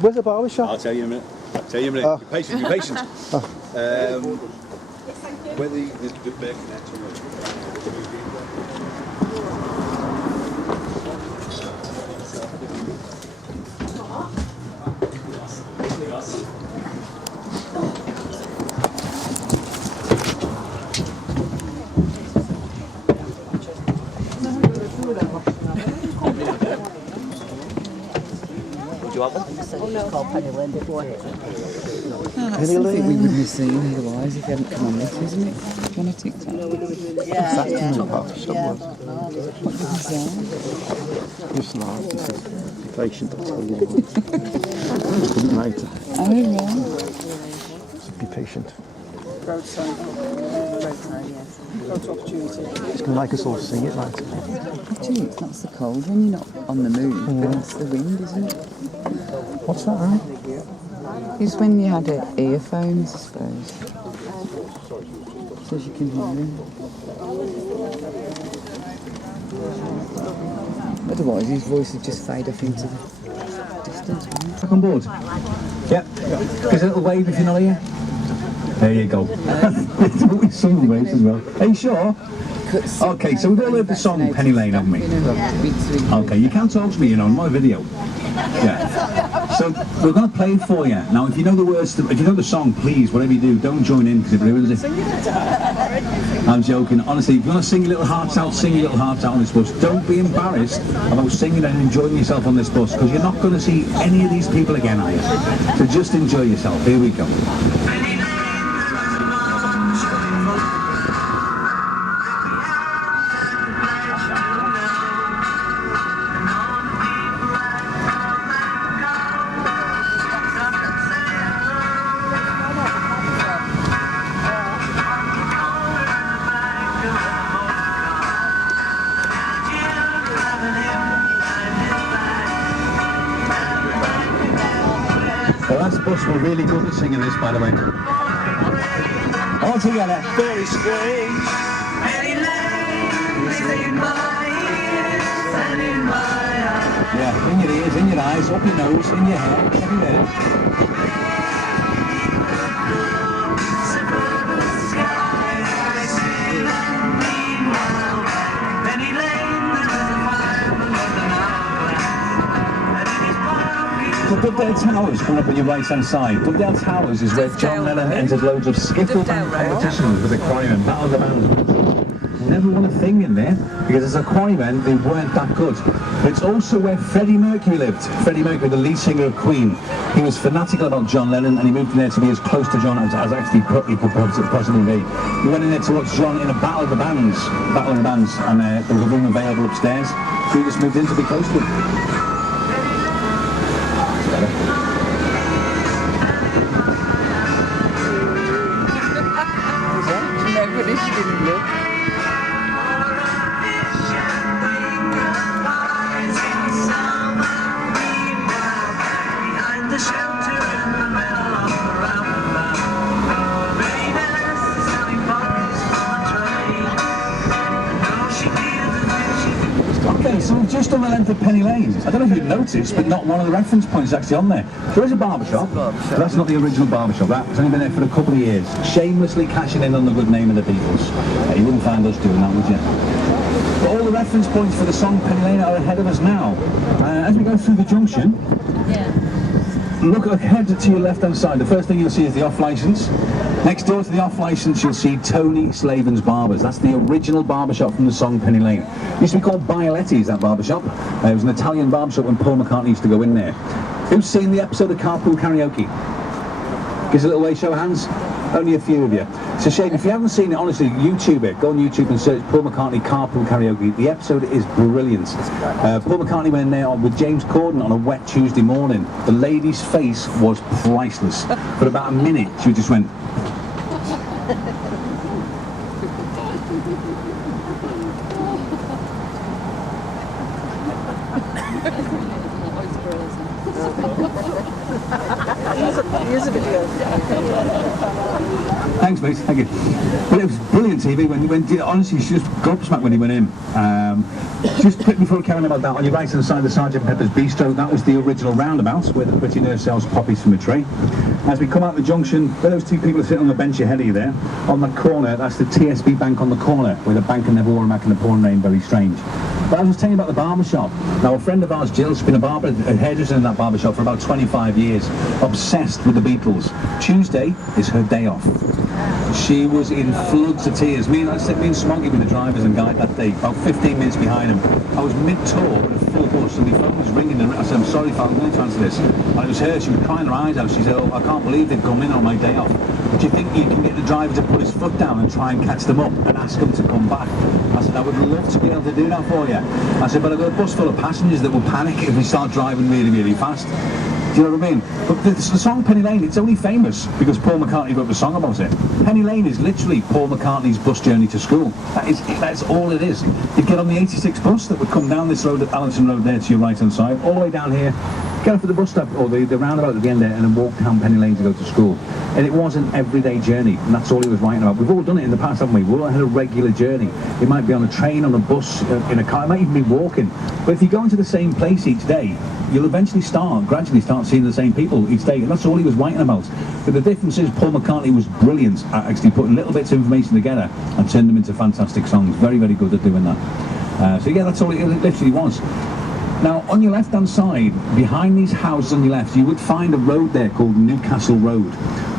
Where's the barber shop? I'll tell you in a minute. Be patient, be patient. Where the bear connects on you want one? It's called Penny Lane before. No, that's something we wouldn't have seen otherwise if you hadn't come on this, isn't it? Do you want a TikTok? Yeah. Just now, this is be patient, I'll tell you. Couldn't wait. Oh, right. Be patient. Road sign, yes. Photo opportunity. It's going to make us all sing it later. Gee, it's not so cold when you're not on the move, but it's the wind, isn't it? What's that, huh? It's when you had earphones, I suppose. So you can hear him. Otherwise, his voice would just fade off into the distance, wouldn't it? Back on board? Yeah. Give us a little wave if you're not here. There you go. It's some waves as well. Are you sure? Okay, so we've all heard the song Penny Lane, haven't we? Okay, you can't talk to me, on my video. Yeah. So we're going to play it for you. Now, if you know the words, if you know the song, please, whatever you do, don't join in because it ruins it. I'm joking. Honestly, if you want to sing your little hearts out, sing your little hearts out on this bus. Don't be embarrassed about singing and enjoying yourself on this bus because you're not going to see any of these people again, are you? So just enjoy yourself. Here we go. The last bus were really good at singing this, by the way. All together. Very strange. Yeah, in your ears, in your eyes, up your nose, in your hair, everywhere. So Dugdale Towers coming up on your right hand side. Dugdale Towers is where John Lennon entered loads of skiffle band competitions with the Quarrymen, Battle of the Bands. Never won a thing in there because as a Quarrymen they weren't that good. But it's also where Freddie Mercury lived. Freddie Mercury, the lead singer of Queen. He was fanatical about John Lennon and he moved in there to be as close to John as actually he could possibly be. He went in there to watch John in a Battle of the Bands, and there was a room available upstairs. So he just moved in to be close to him. Nobody didn't look. the length of Penny Lane, I don't know if you've noticed, but not one of the reference points is actually on there. There is a barber shop, but that's not the original barber shop. That's only been there for a couple of years. Shamelessly cashing in on the good name of the Beatles. You wouldn't find us doing that, would you? But all the reference points for the song Penny Lane are ahead of us now. As we go through the junction, look ahead to your left-hand side. The first thing you'll see is the off-licence. Next door to the off-licence, you'll see Tony Slavin's Barbers. That's the original barbershop from the song Penny Lane. It used to be called Bioletti's, that barbershop. It was an Italian barbershop when Paul McCartney used to go in there. Who's seen the episode of Carpool Karaoke? Give us a little wave, show of hands. Only a few of you. It's a shame. If you haven't seen it, honestly, YouTube it. Go on YouTube and search Paul McCartney Carpool Karaoke. The episode is brilliant. Paul McCartney went in there with James Corden on a wet Tuesday morning. The lady's face was priceless. For about a minute, she just went... Here's a video. Thanks, mate. Thank you. But it was brilliant TV when honestly, she just gobsmacked when he went in. Just quick before carrying about that, on your right hand side, the Sergeant Pepper's Bistro, that was the original roundabout where the pretty nurse sells poppies from a tray. As we come out the junction, where those two people are sitting on the bench ahead of you there, on that corner, that's the TSB Bank on the corner, where the bank and never wore a Mac and a porn name, very strange. But I was telling you about the barber shop. Now, a friend of ours, Jill's been a hairdresser in that barber shop for about 25 years, obsessed with the Beatles. Tuesday is her day off. She was in floods of tears. Me and Smoggy were the drivers and guide that day, about 15 minutes behind him. I was mid-tour with a full bus and my phone was ringing and I said, I'm sorry if I'm going to answer this. And it was her, she was crying her eyes out. She said, oh, I can't believe they've come in on my day off. Do you think you can get the driver to put his foot down and try and catch them up and ask them to come back? I said, I would love to be able to do that for you. I said, but I've got a bus full of passengers that will panic if we start driving really, really fast. Do you know what I mean? But the song Penny Lane, it's only famous because Paul McCartney wrote the song about it. Penny Lane is literally Paul McCartney's bus journey to school. That's all it is. You'd get on the 86 bus that would come down this road at Allenton Road there to your right hand side, all the way down here, get off at the bus stop or the roundabout at the end there and then walk down Penny Lane to go to school. And it was an everyday journey, and that's all he was writing about. We've all done it in the past, haven't we? We've all had a regular journey. It might be on a train, on a bus, in a car, it might even be walking. But if you go into the same place each day, you'll eventually gradually start seeing the same people each day, and that's all he was writing about. But the difference is Paul McCartney was brilliant at actually putting little bits of information together and turning them into fantastic songs. Very, very good at doing that. So yeah, that's all it literally was. Now, on your left-hand side, behind these houses on your left, you would find a road there called Newcastle Road.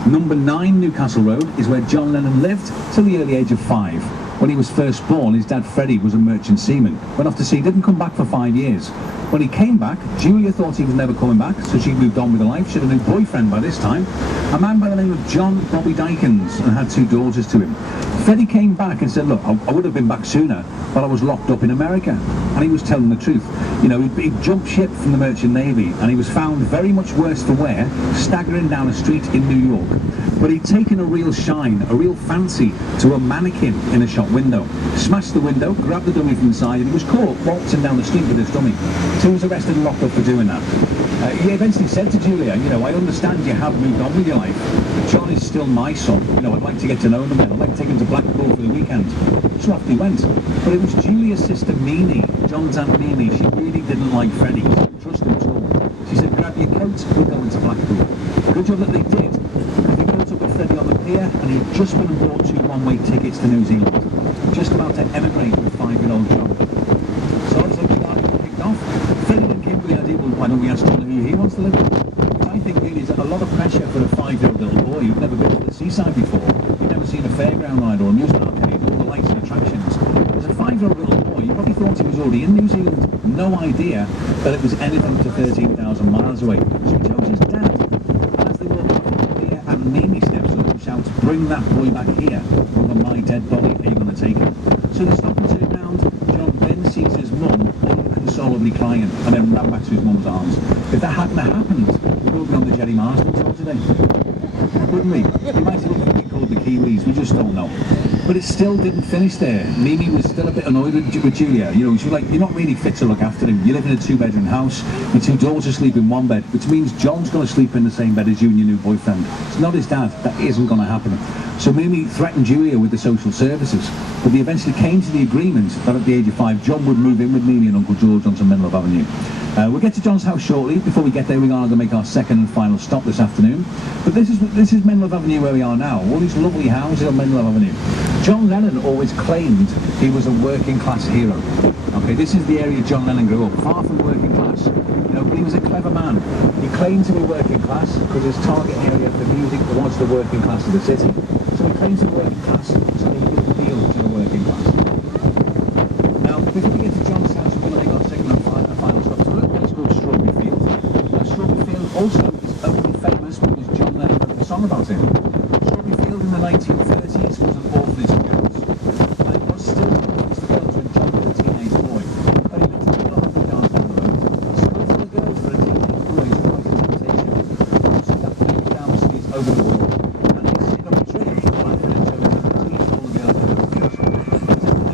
Number 9 Newcastle Road is where John Lennon lived till the early age of 5. When he was first born, his dad Freddie was a merchant seaman. Went off to sea, didn't come back for 5 years. When he came back, Julia thought he was never coming back, so she moved on with her life. She had a new boyfriend by this time, a man by the name of John Bobby Dykins, and had 2 daughters to him. Freddie came back and said, look, I would have been back sooner, but I was locked up in America. And he was telling the truth. You know, he jumped ship from the Merchant Navy, and he was found very much worse for wear, staggering down a street in New York. But he'd taken a real shine, a real fancy to a mannequin in a shop window. Smashed the window, grabbed the dummy from inside, and he was caught waltzing down the street with his dummy. So he was arrested and locked up for doing that. He eventually said to Julia, you know, I understand you have moved on with your life, but John is still my son. You know, I'd like to get to know him then. I'd like to take him to Blackpool for the weekend. So off he went. But it was Julia's sister Mimi, John's Aunt Mimi. She really didn't like Freddie. She didn't trust him at all. She said, grab your coat, we're going to Blackpool. Good job that they did. They caught up with Freddie on the pier, and he'd just been and bought 2 one-way tickets to New Zealand. Just about to emigrate with 5-year-old John. So as they kicked off, Freddie then came with the idea, well, why don't we ask John who he wants to live with? Which I think really is a lot of pressure for a 5-year-old little boy who'd never been to the seaside before. He'd never seen a fairground ride or a amusement arcade, all the lights and attractions. As a 5-year-old little boy, you probably thought he was already in New Zealand. No idea that it was anything to 13,000 miles away. So he chose his dad. And as they walk off the pier, and Mimi steps up and shouts, bring that boy back here. Over my dead body, are you going to take him? So they stop and turn round. John then sees his mum unconsolably crying and then ran back to his mum's arms. If that hadn't happened, we would have been on the Jerry Marsden tour today. Wouldn't we? We might have been called the Kiwis, we just don't know. But it still didn't finish there. Mimi was still a bit annoyed with Julia. You know, she was like, you're not really fit to look after him. You live in a 2-bedroom house. Your 2 daughters sleep in 1 bed, which means John's going to sleep in the same bed as you and your new boyfriend. It's not his dad. That isn't going to happen. So Mimi threatened Julia with the social services. But they eventually came to the agreement that at the age of 5, John would move in with Mimi and Uncle George on some Menlove Avenue. We'll get to John's house shortly. Before we get there, we're going to make our second and final stop this afternoon. But this is Menlove Avenue where we are now. All these lovely houses on Menlove Avenue. John Lennon always claimed he was a working class hero. Okay, this is the area John Lennon grew up, far from working class. You know, but he was a clever man. He claimed to be working class because his target area for music was the working class of the city. So he claimed to be working class so he could appeal to the working class. Now, before we get to John's house, we're going to make our second and final stop. So look, it's called Strawberry Field. Now, Strawberry Field also is only famous because John Lennon wrote a song about it. Strawberry Field in the 1930s was an orphanage of girls. And it was still an orphanage of girls when John was a teenage boy. Only 100 yards down the road. School full of girls for a teenage boy is quite a temptation. So that moved down the streets over the world. And he's sitting on a tree, laughing at Joe, teasing all the girls in the orphanage.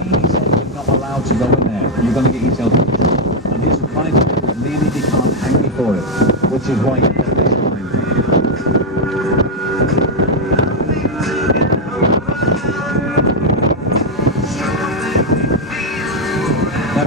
He said you're not allowed to go in there. You're going to get yourself in trouble. And his reply to it was, really, they can't hang me for it. Which is why he does this line.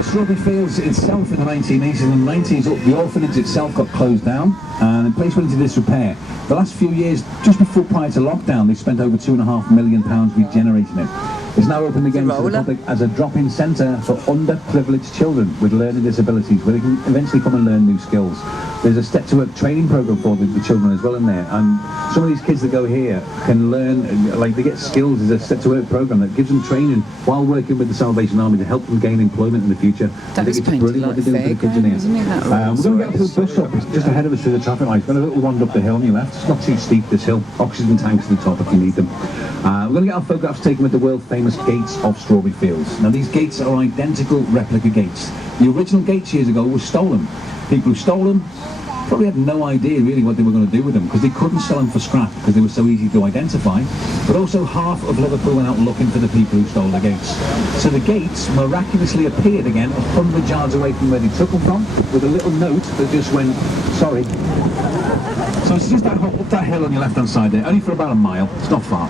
Strawberry Fields itself in the 1980s and the 90s, the orphanage itself got closed down and the place went into disrepair. The last few years, just before prior to lockdown, they spent over £2.5 million regenerating it. It's now open again to the public as a drop-in centre for underprivileged children with learning disabilities, where they can eventually come and learn new skills. There's a step-to-work training programme for the children as well in there, and some of these kids that go here can learn, like they get skills. There's a step-to-work programme that gives them training while working with the Salvation Army to help them gain employment in the future. I think it's brilliant what they're doing for the kids in here. We're going to get up to the bus stop. It's just ahead of us to the traffic lights. Got a little wander up the hill on your left. It's not too steep, this hill. Oxygen tanks at the top if you need them. We're going to get our photographs taken with the world-famous gates of Strawberry Fields. Now, these gates are identical replica gates. The original gates years ago were stolen. People who stole them probably had no idea really what they were going to do with them, because they couldn't sell them for scrap because they were so easy to identify. But also half of Liverpool went out looking for the people who stole the gates. So the gates miraculously appeared again 100 yards away from where they took them from, with a little note that just went, sorry. So it's just up that hill on your left-hand side there, only for about a mile. It's not far.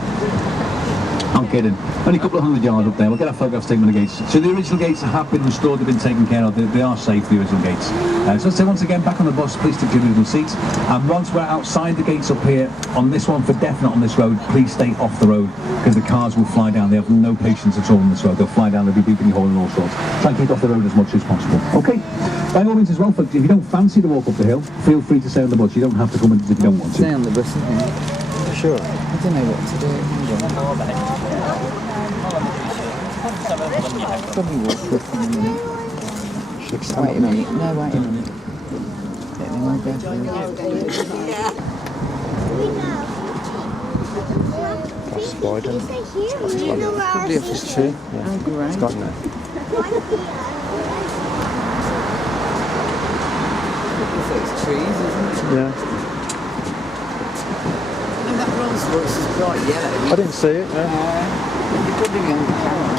I'm kidding. Only a couple of 100 yards up there. We'll get our photographs taken with the gates. So the original gates have been restored, they've been taken care of. They are safe, the original gates. So let's say once again, back on the bus, please take your little seats. And once we're outside the gates up here, on this one, for definite on this road, please stay off the road, because the cars will fly down. They have no patience at all on this road. They'll fly down, they'll be beeping your horn and all sorts. Try and keep off the road as much as possible. Okay. By all means as well, folks, if you don't fancy the walk up the hill, feel free to stay on the bus. You don't have to come in if you don't want to. Stay on the bus, isn't it? Sure. I don't know what to do. Probably walk for a minute. Wait a minute. No, wait a minute. Let them all go through. Spider. Probably off his tree. Oh, great. It's got no. It's trees, isn't it? Yeah. That Rolls Royce is bright yellow. I didn't see it, no. You're probably on the camera.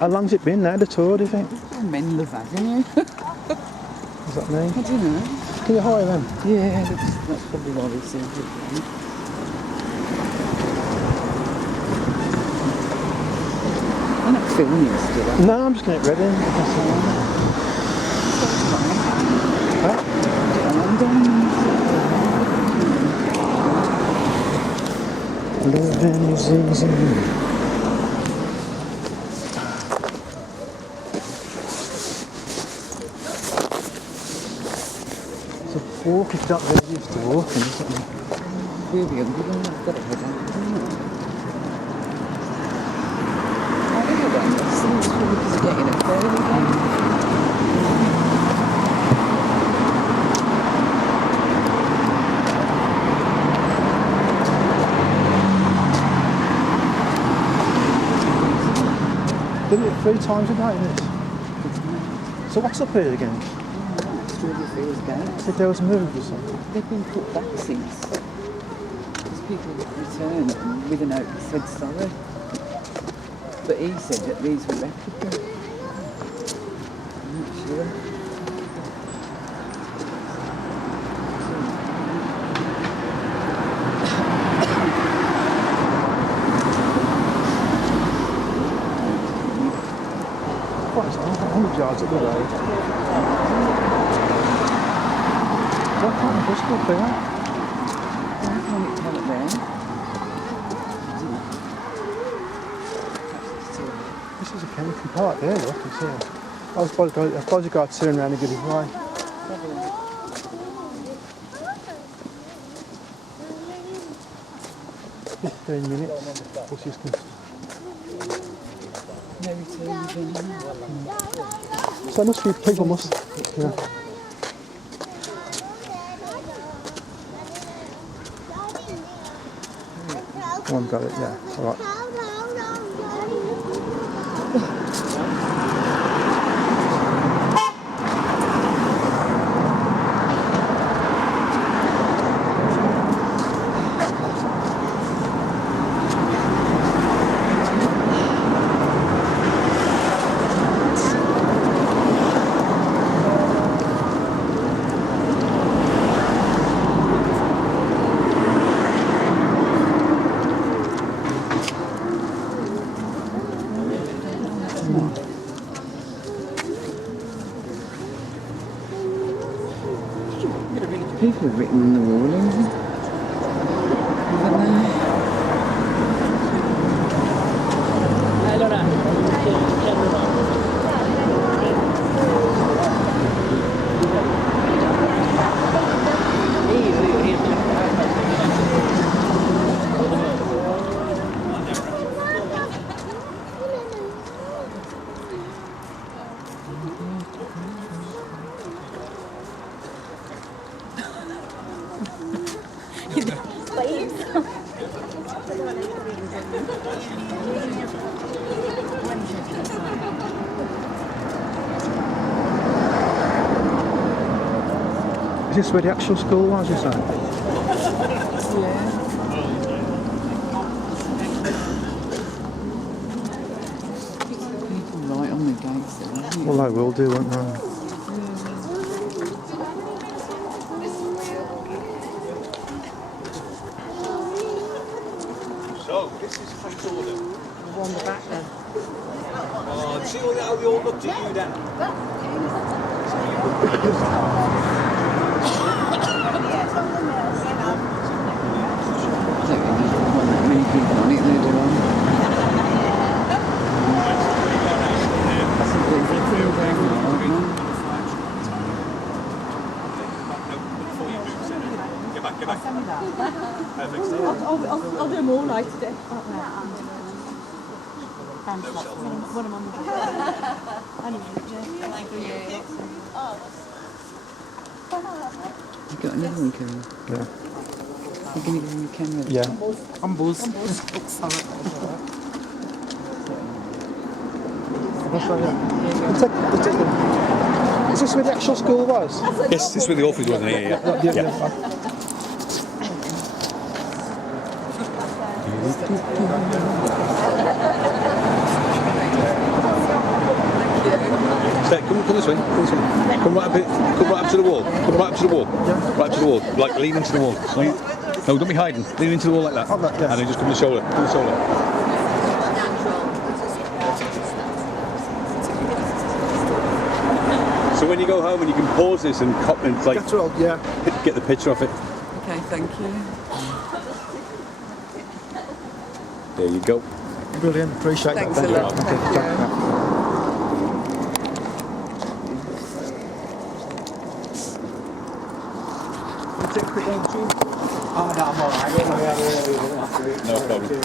How long's it been now, the tour, do you think? Menlove Avenue. What does that mean? I don't know. Can you hire them? Yeah, that's probably why we see it. I'm not filming you still, are you? No, I'm just getting it ready. Living is easy. Walk, if you don't get used to walking, isn't it? We'll be able to go. I've got it head out. I think I don't know. It's probably because of getting up there again. Did it 3 times a day, this. So what's up here again? Said there was a move or something. They've been put back since. Because people returned with a note that said sorry. But he said that these were replicas. I'm not sure. Quite it's 100 yards up the road. What kind of bus stop there? I can't tell it there. This is a chemical park there, look, it's here. I suppose you got to turn around and get his way. 15 minutes. What's this? So it must be people must. Yeah. One got it. Yeah. All right. People have written on the wall, haven't they? Is this where the actual school was, you say? Yeah. People right on the gates there, aren't you? Well, they will do, won't they? So, this is Fate Order. On the back then. Oh, see how they all looked at you then? Many people on it later on. Get back. Perfect. I'll do them all right today. What am I on You got another one, Karen? Yeah. You're going to give me a camera? Yeah. I'm Buzz. That's right, yeah. Is this where the actual school was? Yes, this is where the office was, yeah. Yeah. Stay, come this way. Come right up to the wall. Come right up to the wall. Yeah. Right up to the wall. Like lean into the wall. No, don't be hiding. Lean into the wall like that. Like that, yes. And then just come to the shoulder. Come to the shoulder. So when you go home and you can pause this and like That's right, yeah. get the picture off it. Okay, thank you. There you go. Brilliant. Appreciate Thanks that. a lot. Thank you. Thank you. No problem.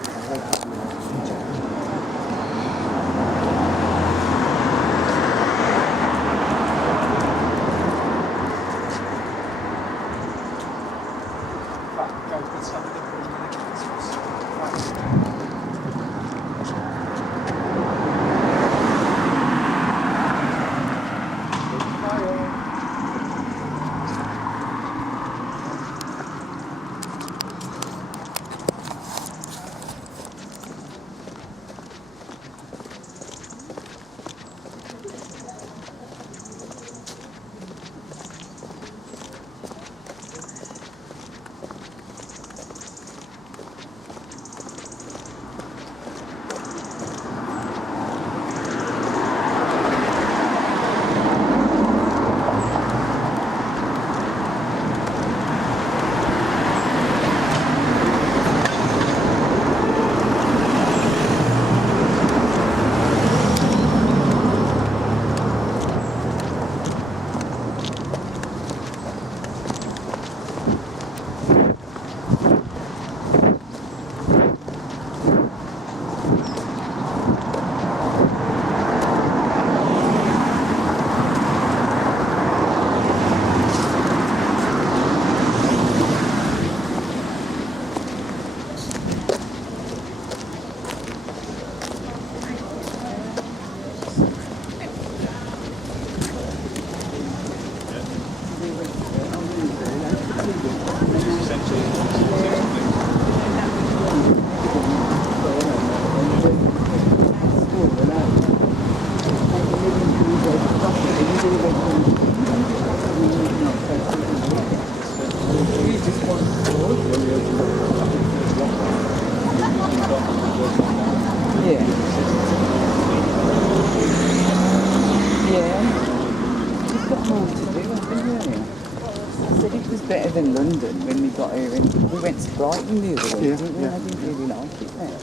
got here, and we went to Brighton the other week, Yeah, didn't we? yeah. I didn't really like it there.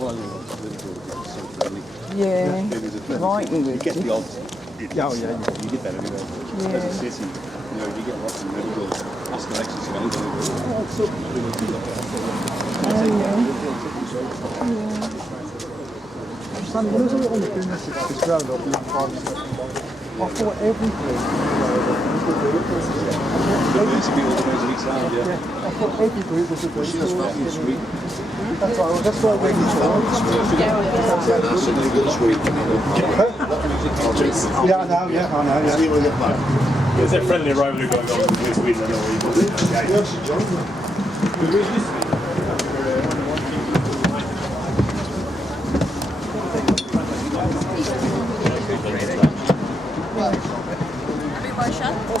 Well, Liverpool is so friendly. Yeah, It is a friendly Brighton city. You was get the good. odds. Oh, yeah. You get that everywhere. Yeah. As a city, you know, you get lots of Liverpool. Ask Alexis if anything. Oh, what's up? When I was on the goodness, it's ground up in that part. I thought every group I thought every group was a good story. That's why I went Yeah, I know, yeah. Is there friendly rivalry going on with Sweden and Norway?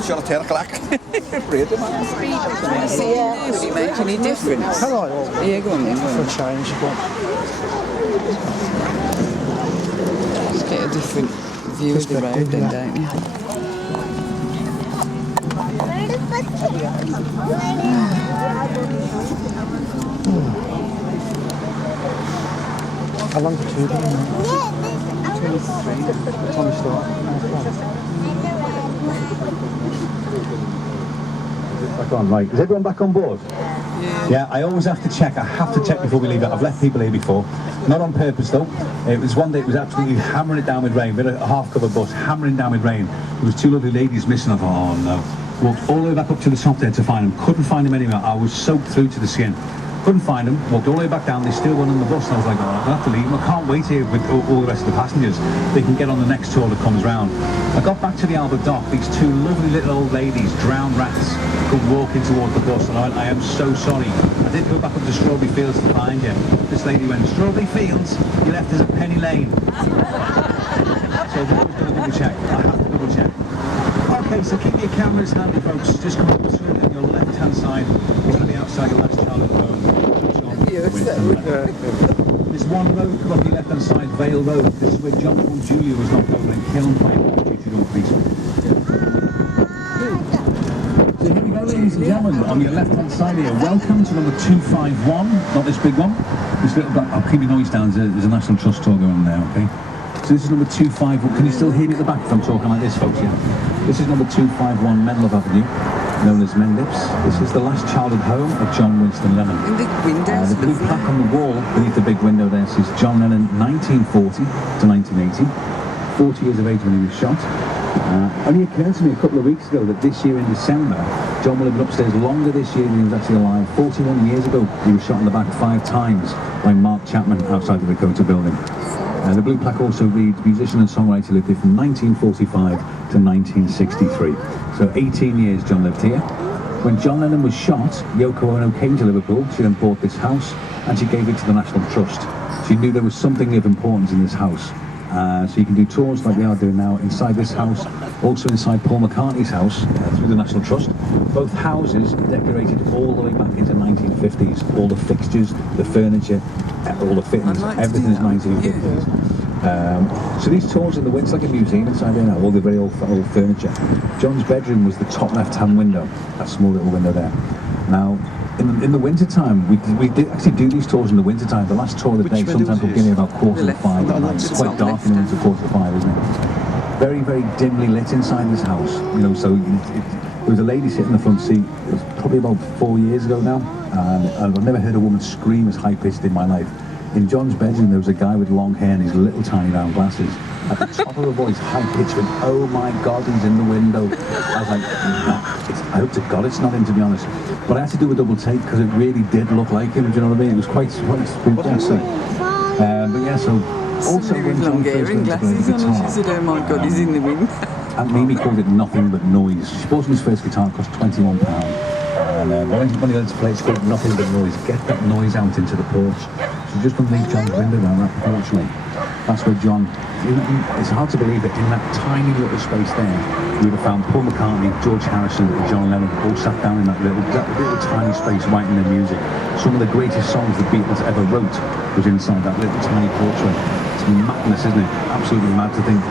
Shall I 10 o'clock? Really, man. Would it make any difference? Can I all Yeah, go on then. for a change? Just get a different view of the road then, don't you? How long the tube? Tommy Stewart. Back on, right. Is everyone back on board? Yeah, I always have to check. I have to check before we leave it. I've left people here before. Not on purpose though. It was one day it was absolutely hammering it down with rain. We had a half-covered bus hammering down with rain. There was two lovely ladies missing. I thought, oh no. Walked all the way back up to the top there to find them. Couldn't find them anywhere. I was soaked through to the skin. Couldn't find them. Walked all the way back down. They still weren't on the bus. And I was like, oh, I'll have to leave them. I can't wait here with all the rest of the passengers. They can get on the next tour that comes round. I got back to the Albert Dock. These two lovely little old ladies, drowned rats, come walking towards the bus. And I am so sorry. I did go back up to Strawberry Fields to find you. This lady went, Strawberry Fields? You left us at Penny Lane. So I've always got to double check. I have to double check. Okay, so keep your cameras handy, folks. Just come up to on your left-hand side. You're going to be outside your last childhood home. There's one road come up your left-hand side, Vale Road. This is where John Paul Julia was knocked over and killed by a due to drug policeman. So here we go, ladies and gentlemen, on your left-hand side here. Welcome to number 251, not this big one. This little black, I'll keep your noise down, there's a National Trust tour going on there, okay? So this is number 251. Can you still hear me at the back if I'm talking like this, folks? Yeah. This is number 251 Menlove Avenue, known as Mendips. This is the last childhood home of John Winston Lennon. And the windows The blue plaque on the wall beneath the big window there says John Lennon 1940 to 1980. 40 years of age when he was shot. Only occurred to me a couple of weeks ago that this year in December, John will have been upstairs longer this year than he was actually alive. 41 years ago, he was shot in the back 5 times by Mark Chapman outside the Dakota building. The blue plaque also reads, musician and songwriter lived here from 1945 to 1963. So 18 years John lived here. When John Lennon was shot, Yoko Ono came to Liverpool. She then bought this house and she gave it to the National Trust. She knew there was something of importance in this house. So you can do tours like we are doing now inside this house, also inside Paul McCartney's house through the National Trust. Both houses are decorated all the way back into 1950s. All the fixtures, the furniture, all the fittings, everything is 1950s. So these tours in the winter, like a museum inside there now, all the very old furniture. John's bedroom was the top left-hand window, that small little window there. Now, in the winter time, we did actually do these tours in the winter time. The last tour of the day sometimes will give me about 4:45 at night. It's quite dark in the winter, 4:45, isn't it? Very, very dimly lit inside this house. You know, so there was a lady sitting in the front seat. It was probably about 4 years ago now, and I've never heard a woman scream as high-pitched in my life. In John's bedroom, there was a guy with long hair and his little tiny round glasses. At the top of her voice, high-pitched, with, "Oh my God, he's in the window." I was like, no, I hope to God it's not him, to be honest. But I had to do a double take because it really did look like him, do you know what I mean? It was quite spooky. But yeah, so also when John long hair first and learned to play the glasses on, and she guitar, said, "Oh my God, he's in the wind." Aunt Mimi called it nothing but noise. She bought him his first guitar, it cost £21. And when he learned to play, it's called nothing but noise. Get that noise out into the porch. So just underneath John's window down that porch lane. That's where John, it's hard to believe that in that tiny little space there, you would have found Paul McCartney, George Harrison and John Lennon all sat down in that little tiny space writing their music. Some of the greatest songs the Beatles ever wrote was inside that little tiny porch lane. It's madness, isn't it? Absolutely mad to think.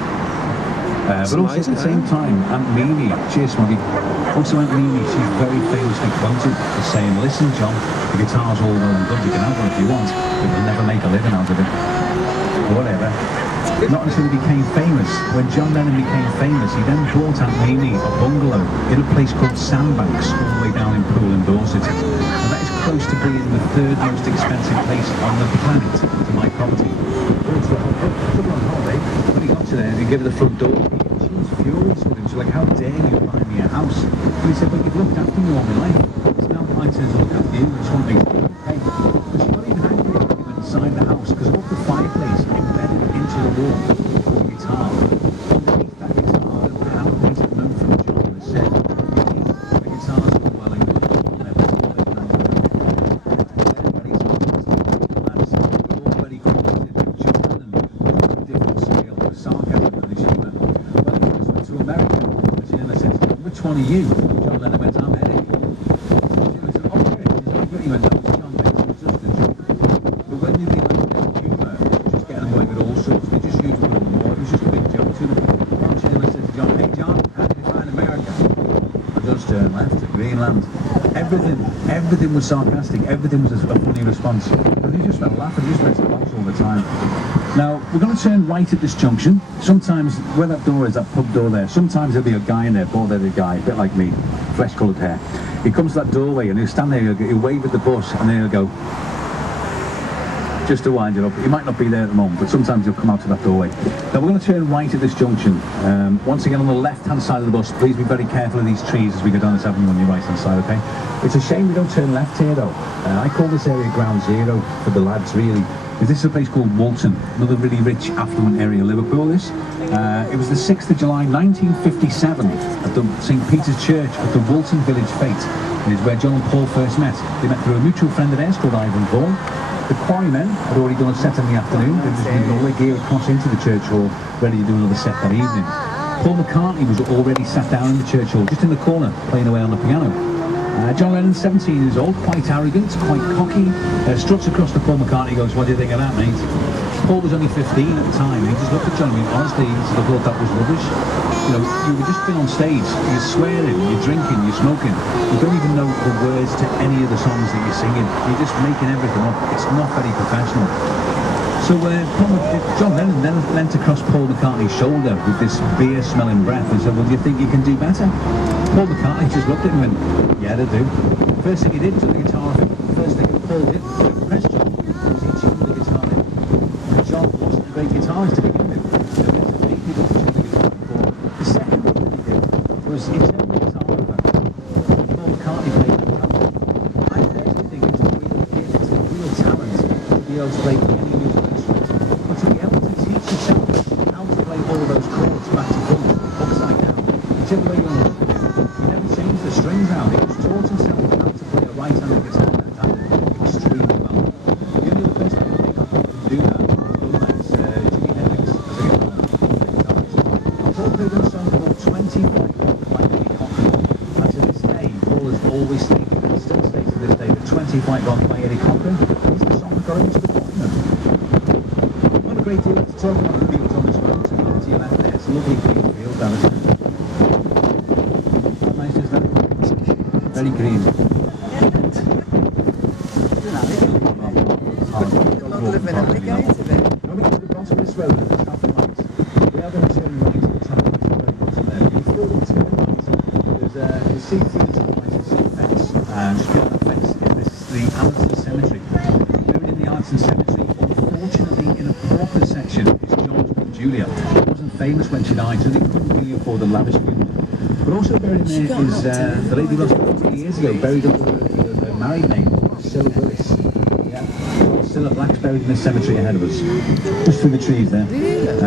But also at the same time, Aunt Mimi, cheers Smoggy, also Aunt Mimi, she's very famously quoted as saying, listen John, the guitar's all well and good, you can have one if you want, but you'll never make a living out of it. Or whatever. Not until he became famous. When John Lennon became famous, he then bought Aunt Mimi a bungalow in a place called Sandbanks, all the way down in Poole in Dorset. And that is close to being the third most expensive place on the planet to buy property. Took on holiday, when he got to there, he gave her the front door. She was furious with him. She was like, how dare you buy me a house? And he said, well, you've looked after me all my life. It's now my turn to look after you. I just want to make sure you pay. But she got even angry when he went inside the house, because above the fireplace, embedded into the wall, was a guitar. Underneath that guitar, a hand-painted note from John that said, the guitar's all well and good, you'll never take a living out of it. Very sarcastic. Lads, we're all very complicated. John Lennon was on a different scale of sarcasm than humour. When he first went to America, the journalist said to John, which one are you? John Lennon went, I'm Eric. The journalist said, oh, Eric, is that good? He went, no, it's John, mate, it was just a joke. But when they realised humour, just getting away with all sorts, they just used it more. It was just a big joke to them. One journalist said to John, hey John, how did you find America? I just turned left to Greenland. Everything was sarcastic, everything was a funny response. And he just felt laughing, he just went to box all the time. Now, we're going to turn right at this junction. Sometimes, where that door is, that pub door there, sometimes there'll be a guy in there, bald-headed guy, a bit like me, flesh-coloured hair. He comes to that doorway and he'll stand there, he'll wave at the bus, and then he'll go, just to wind it up. He might not be there at the moment, but sometimes he'll come out to that doorway. Now we're going to turn right at this junction. Once again on the left-hand side of the bus, please be very careful of these trees as we go down this avenue on your right-hand side, okay? It's a shame we don't turn left here though. I call this area Ground Zero for the lads really. This is a place called Walton, another really rich, affluent area of Liverpool this. It was the 6th of July 1957 at the St. Peter's Church at the Walton Village Fete. It is where John and Paul first met. They met through a mutual friend of theirs called Ivan Paul. The quarrymen had already done a set in the afternoon. They were just moving all their gear across into the church hall, ready to do another set that evening. Paul McCartney was already sat down in the church hall, just in the corner, playing away on the piano. John Lennon, 17 years old, quite arrogant, quite cocky, struts across to Paul McCartney, goes, what do you think of that, mate? Paul was only 15 at the time, and he just looked at John, I mean, honestly, he sort of thought that was rubbish. You know, you've just been on stage, you're swearing, you're drinking, you're smoking, you don't even know the words to any of the songs that you're singing, you're just making everything up, it's not very professional. So John Lennon then leant across Paul McCartney's shoulder with this beer-smelling breath and said, well, do you think you can do better? Paul McCartney just looked at him and went, yeah, I do. First thing he did, took the guitar off him. First thing Paul did, to impress John, was he tuned the guitar in. And John wasn't a great guitarist to begin with. So he had to make people tune the guitar in for him. The second thing he did was he turned the guitar over. Paul McCartney played that trumpet. I personally think it's a real gift, a real talent to be able to play any musical instrument. But to be able to teach yourself how to play all those chords back to front, upside down, whichever way you want to look at it, he never changed the strings out. He just taught himself how to play a right-handed guitar left-handed extremely well. The only other person I can think of who can do that is Jimi Hendrix as a guitarist. Paul played on a song called 25 by Eddie Cochran. And to this day, Paul has always stated, and still states to this day, that 25 by Eddie Cochran is the song that got him to the platinum. Not a great deal to talk about the Beatles on this road, so to your left there, it's a lovely green field down it. How nice is that? Very green. Live in alligator there. When we get to the bottom of this road at the traffic lights, we are going to turn right at the traffic lights at the very bottom there. Before we turn right, there's a fence, and just beyond that fence is the Allenton Cemetery. Buried in the Allenton Cemetery, unfortunately in a pauper section, is John's mum Julia. She wasn't famous when she died, so they couldn't really afford the lavish funeral. But also buried in there is the lady lost 40 years ago, buried under her married name, Priscilla Willis. Yeah. Still a black's buried in the cemetery ahead of us, just through the trees there.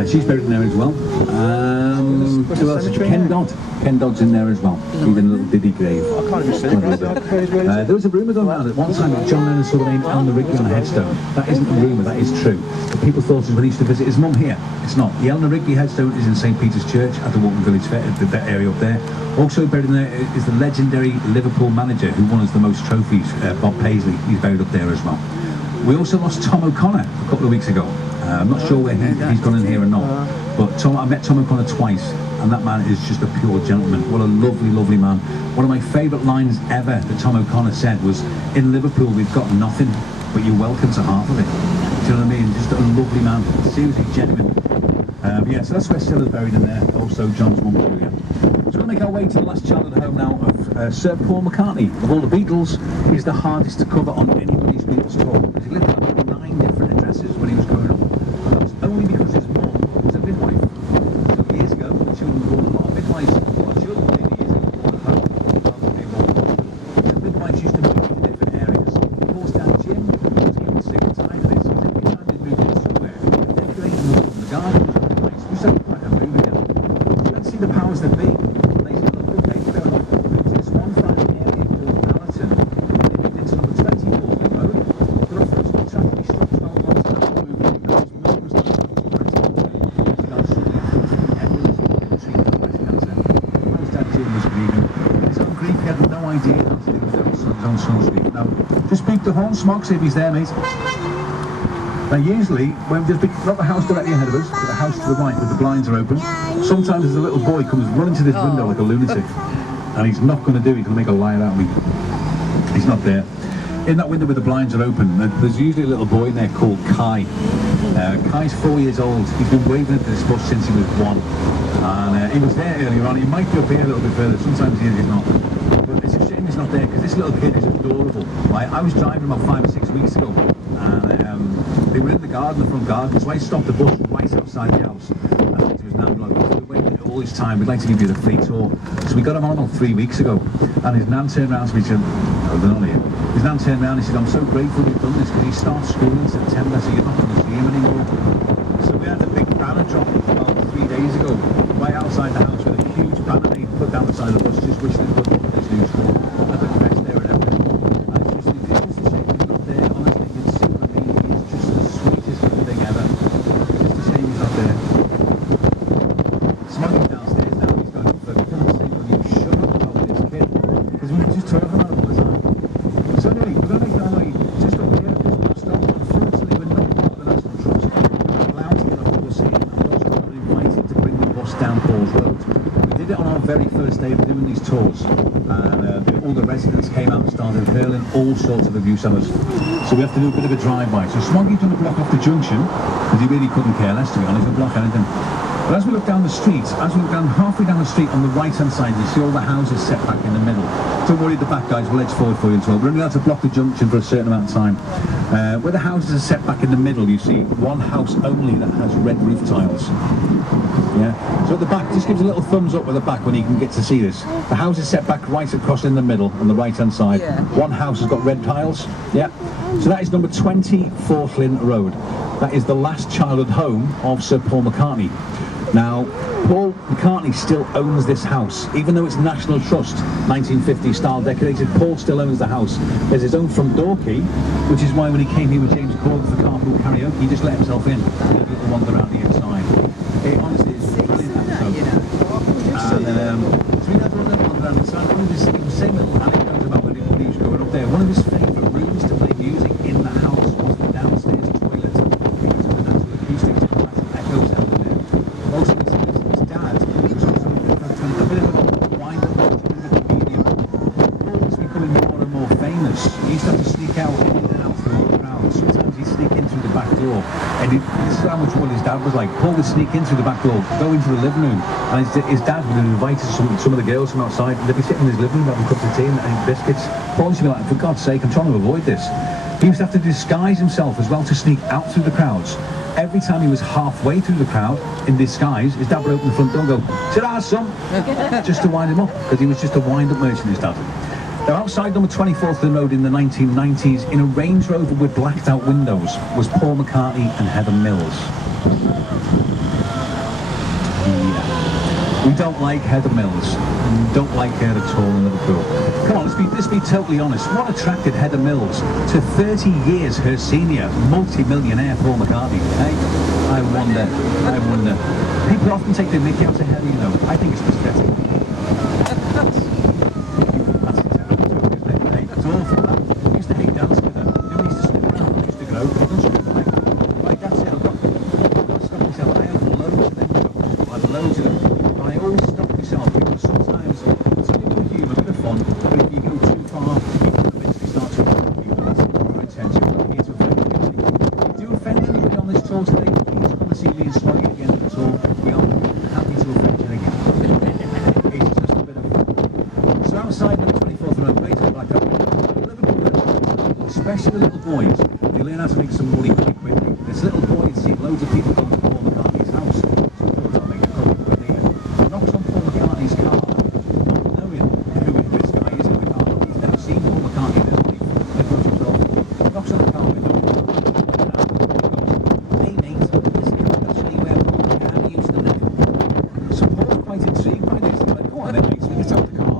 She's buried in there as well. Who else? Ken Dodd's in there as well. Even a little diddy grave. I can't even see it. There was a rumour going around at one time that John Lennon saw the name Eleanor Rigby on a headstone. That isn't a rumour, that is true. But people thought it was when he used to visit his mum here. It's not. The Eleanor Rigby headstone is in St. Peter's Church at the Walton Village Fair, that area up there. Also buried in there is the legendary Liverpool manager who won us the most trophies, Bob Paisley. He's buried up there as well. We also lost Tom O'Connor a couple of weeks ago. I'm not sure where he's gone in here or not, but I met Tom O'Connor twice, and that man is just a pure gentleman. What a lovely, lovely man. One of my favourite lines ever that Tom O'Connor said was, "In Liverpool we've got nothing, but you're welcome to half of it." Do you know what I mean? Just a lovely man, seriously genuine. Yeah, so that's where Stilla's buried in there, also John's mum, Julia. So we're going to make our way to the last childhood home now of Sir Paul McCartney. Of all the Beatles, he's the hardest to cover on anybody's Beatles tour, because he lived at about 9 different addresses when he was growing up. And that was only because his mum was a midwife. So years ago, the children were born a lot of midwives. Well, children maybe years ago were born at home, rather than being born at hospital. So midwives used to move to different areas. Paul's dad, Jim, was getting sick and tired of this, because every time they moved in somewhere, they decorated them in the garden. We said quite a move again. So let's see the powers that be. And they said, look, okay, fair enough. Moved to this one private area called Allerton. They moved into number 24 Road. But unfortunately, tragedy struck 12 months after moving because his mum was diagnosed with breast cancer. She died shortly afterwards from epilepsy and treatment of breast cancer. Paul's dad, Jim, was grieving. In his own grief, he had no idea how to deal with his own son's grief. Now, just speak to Horn Smog, see if he's there, mate. Now usually, when there's not the house directly ahead of us, but the house to the right where the blinds are open, sometimes there's a little boy comes running to this window like a lunatic, and he's not going to do it, he's going to make a liar out of me. He's not there. In that window where the blinds are open, there's usually a little boy in there called Kai. Kai's 4 years old. He's been waving at this bus since he was 1. And he was there earlier on. He might be up here a little bit further, sometimes he is, he's not. But it's a shame he's not there, because this little kid is adorable. Right? I was driving about 5 or 6 weeks ago, and they were in the garden, the front garden, so I stopped the bus right outside the house. I said to his nan, look, we've been waiting all this time, we'd like to give you the free tour. So we got him on about 3 weeks ago, and his nan turned around to me and said, oh, they're not here. His nan turned around and said, I'm so grateful we've done this, because he starts school in September, so you're not going to see him anymore. So we had a big banner drop about 3 days ago, right outside the house, with a huge banner they put down the side of the bus, just wishing they put this new school. Had the crest there and everything. And it's just a shame he's not there, honestly, you can see what I mean. He's just the sweetest little thing ever. It's just a shame he's not there. Smuggy's downstairs now, he's going, for goodness sake, will you shut up about this kid? Because we were just talking about it all the time. So anyway, we're going to make our way just up here at this bus stop. Unfortunately, we're not part of the National Trust. We're not allowed to get a bus here, and we're also not invited to bring the bus down Paul's Road. We did it on our very first day of doing these tours, and all the residents came out and started hurling all sorts of abuse on us. So we have to do a bit of a drive-by. So Smoggy's going to block off the junction, because he really couldn't care less, to be honest, he'll block anything. But as we look down the street, as we look down halfway down the street on the right-hand side, you see all the houses set back in the middle. Don't worry at the back, guys, we'll edge forward for you as well. We're only allowed to block the junction for a certain amount of time. Where the houses are set back in the middle, you see one house only that has red roof tiles. Yeah. So at the back, just gives a little thumbs up with the back when you can get to see this. The house is set back right across in the middle on the right-hand side. Yeah. One house has got red tiles. Yeah. So that is number 20 Forthlin Road. That is the last childhood home of Sir Paul McCartney. Now, Paul McCartney still owns this house, even though it's National Trust, 1950 style decorated. Paul still owns the house. There's his own front door key, which is why when he came here with James Corden for Carpool Karaoke, he just let himself in. He had a little wander around the inside. It honestly is a brilliant episode. And so he had a little wander around the inside. One of his same little anecdotes about when he was growing up there. One of his favourite rooms to play music in the house was the downstairs toilet, because of the natural acoustics, the natural echoes out of there. Also, his dad was also a bit of a wind-up comedian. Paul was becoming more and more famous. He used to have to sneak out in and out through the crowd. Sometimes he'd sneak in through the back door. And this is how much fun his dad was like. Paul would sneak in through the back door, go into the living room, and his dad would have invited some of the girls from outside. They'd be sitting in his living room having cups of tea and biscuits. Paul used to be like, for God's sake, I'm trying to avoid this. He used to have to disguise himself as well to sneak out through the crowds. Every time he was halfway through the crowd, in disguise, his dad would open the front door and go, "Ta-da, son!" just to wind him up, because he was just a wind-up merchant, his dad. Now, outside number 24th Road in the 1990s, in a Range Rover with blacked-out windows, was Paul McCartney and Heather Mills. Yeah. We don't like Heather Mills. We don't like her at all in Liverpool. Come on, let's be totally honest. What attracted Heather Mills to 30 years her senior, multi-millionaire Paul McCartney? Hey, I wonder. People often take the mickey out of Heather, you know. I think it's pathetic. That's terrible, isn't it? Hey, it's awful. I used to hate dancing with her. We used to slip around, we used to go. on this tour today, please come and see me and Swaggy at the end of the tour. We are happy to adventure again. It's just a bit of fun. So outside on the 24th of November, like a Liverpool, especially little boys, they learn how to make some money quite quickly. This little boy had seen loads of people come to Paul McCartney's house. So he thought, I'll make a couple quickly. Knocks on Paul McCartney's car, not knowing who this guy is in the car. He's never seen Paul McCartney in his life. He brushes it off. Knocks on the car window. Hey mate, this car actually where Paul McCartney used to live. So Paul's quite intrigued by this. He's like, go on then mate, so he gets out the car,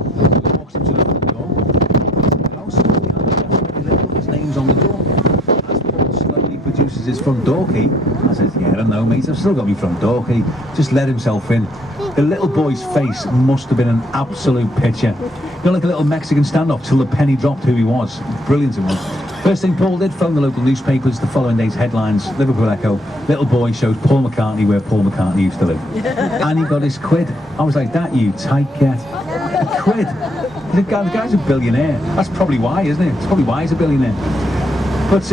walks him to the front door, goes to the house, and his name's on the door. As Paul slowly produces his front door key, I says, yeah, I don't know mate, I've still got my front door key. Just let himself in. The little boy's face must have been an absolute picture. You know, like a little Mexican standoff till the penny dropped who he was. Brilliant it was. First thing Paul did, phoned the local newspapers. The following day's headlines, Liverpool Echo, little boy shows Paul McCartney where Paul McCartney used to live. And he got his quid. I was like, that you tight cat. A quid. The guy's a billionaire. That's probably why, isn't it? It's probably why he's a billionaire. But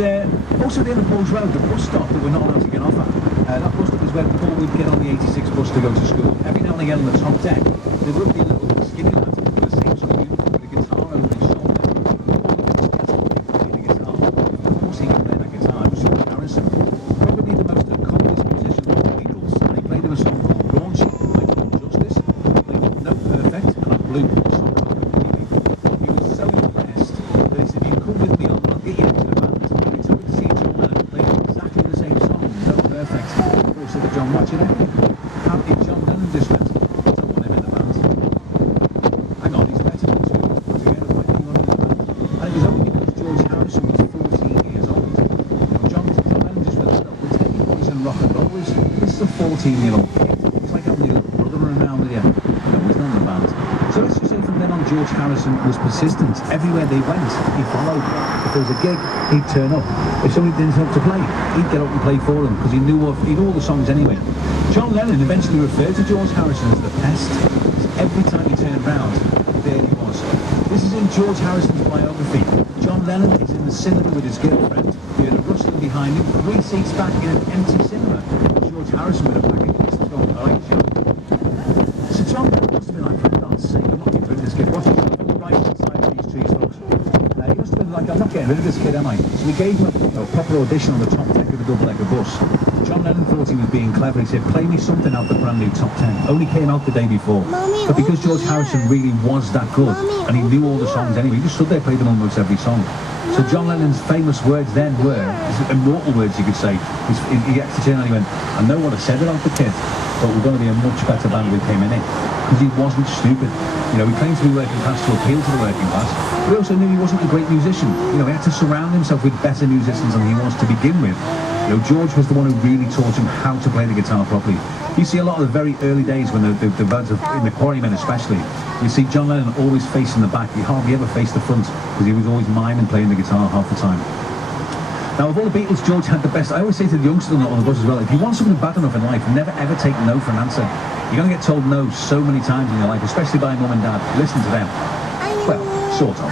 also at the end of Paul's Road, the bus stop that we're not allowed to get off at, that bus stop is where Paul would get on the 86 bus to go to school. Every now and again on the top deck, there would be a little skinny lad with the same sort of uniform with a guitar over his shoulder. Paul playing the guitar. Of course he can play that guitar. George Harrison, probably the most accomplished musician of the Beatles, and he played him a song called Raunchy, played Justice, played No Perfect, and a blue song called Completely. He was so impressed that he said, you come with me, I'll get you into the band. And he took him to see John Lennon play exactly the same song, No Perfect. Of course, said to John, watch it. How did John Lennon just went, I don't want him in the band. Hang on, he's better than two of us put together, why do you want him in the band? And it was only because George Harrison was 14 years old. John Lennon just went, no, we'll take you boys and rock and roll. This is a 14-year-old kid. It's like having a little brother around with you. No, he's not in the band. So let's just say from then on, George Harrison was persistent. Everywhere they went, he followed. If there was a gig, he'd turn up. If somebody didn't turn up to play, he'd get up and play for them because he knew all the songs anyway. John Lennon eventually referred to George Harrison as the pest. Every time he turned round, there he was. This is in George Harrison's biography. John Lennon is in the cinema with his girlfriend. He had a rustling behind him, 3 seats back in an empty cinema. George Harrison with a pack of kisses going, all right, John. So John Lennon must have been like, for God's sake, I'm not getting rid of this kid. Watch it on the right hand side of these trees, folks. He must have been like, I'm not getting rid of this kid, am I? So we gave him a proper audition on the top deck of a double-decker bus. John Lennon thought he was being clever. He said, play me something out the brand new top 10. Only came out the day before. But because George Harrison really was that good, and he knew all the songs anyway, he just stood there, played them almost every song. So John Lennon's famous words then were, immortal words you could say, he had to turn around and he went, I know what I said about the kid, but we're going to be a much better band with him in it. Because he wasn't stupid. You know, he claimed to be working class to appeal to the working class, but he also knew he wasn't a great musician. You know, he had to surround himself with better musicians than he was to begin with. You know, George was the one who really taught him how to play the guitar properly. You see a lot of the very early days when the lads in the Quarrymen especially, you see John Lennon always facing the back. He hardly ever faced the front because he was always miming playing the guitar half the time. Now, of all the Beatles, George had the best. I always say to the youngsters on the bus as well, if you want something bad enough in life, never ever take no for an answer. You're going to get told no so many times in your life, especially by mum and dad. Listen to them. Well, sort of.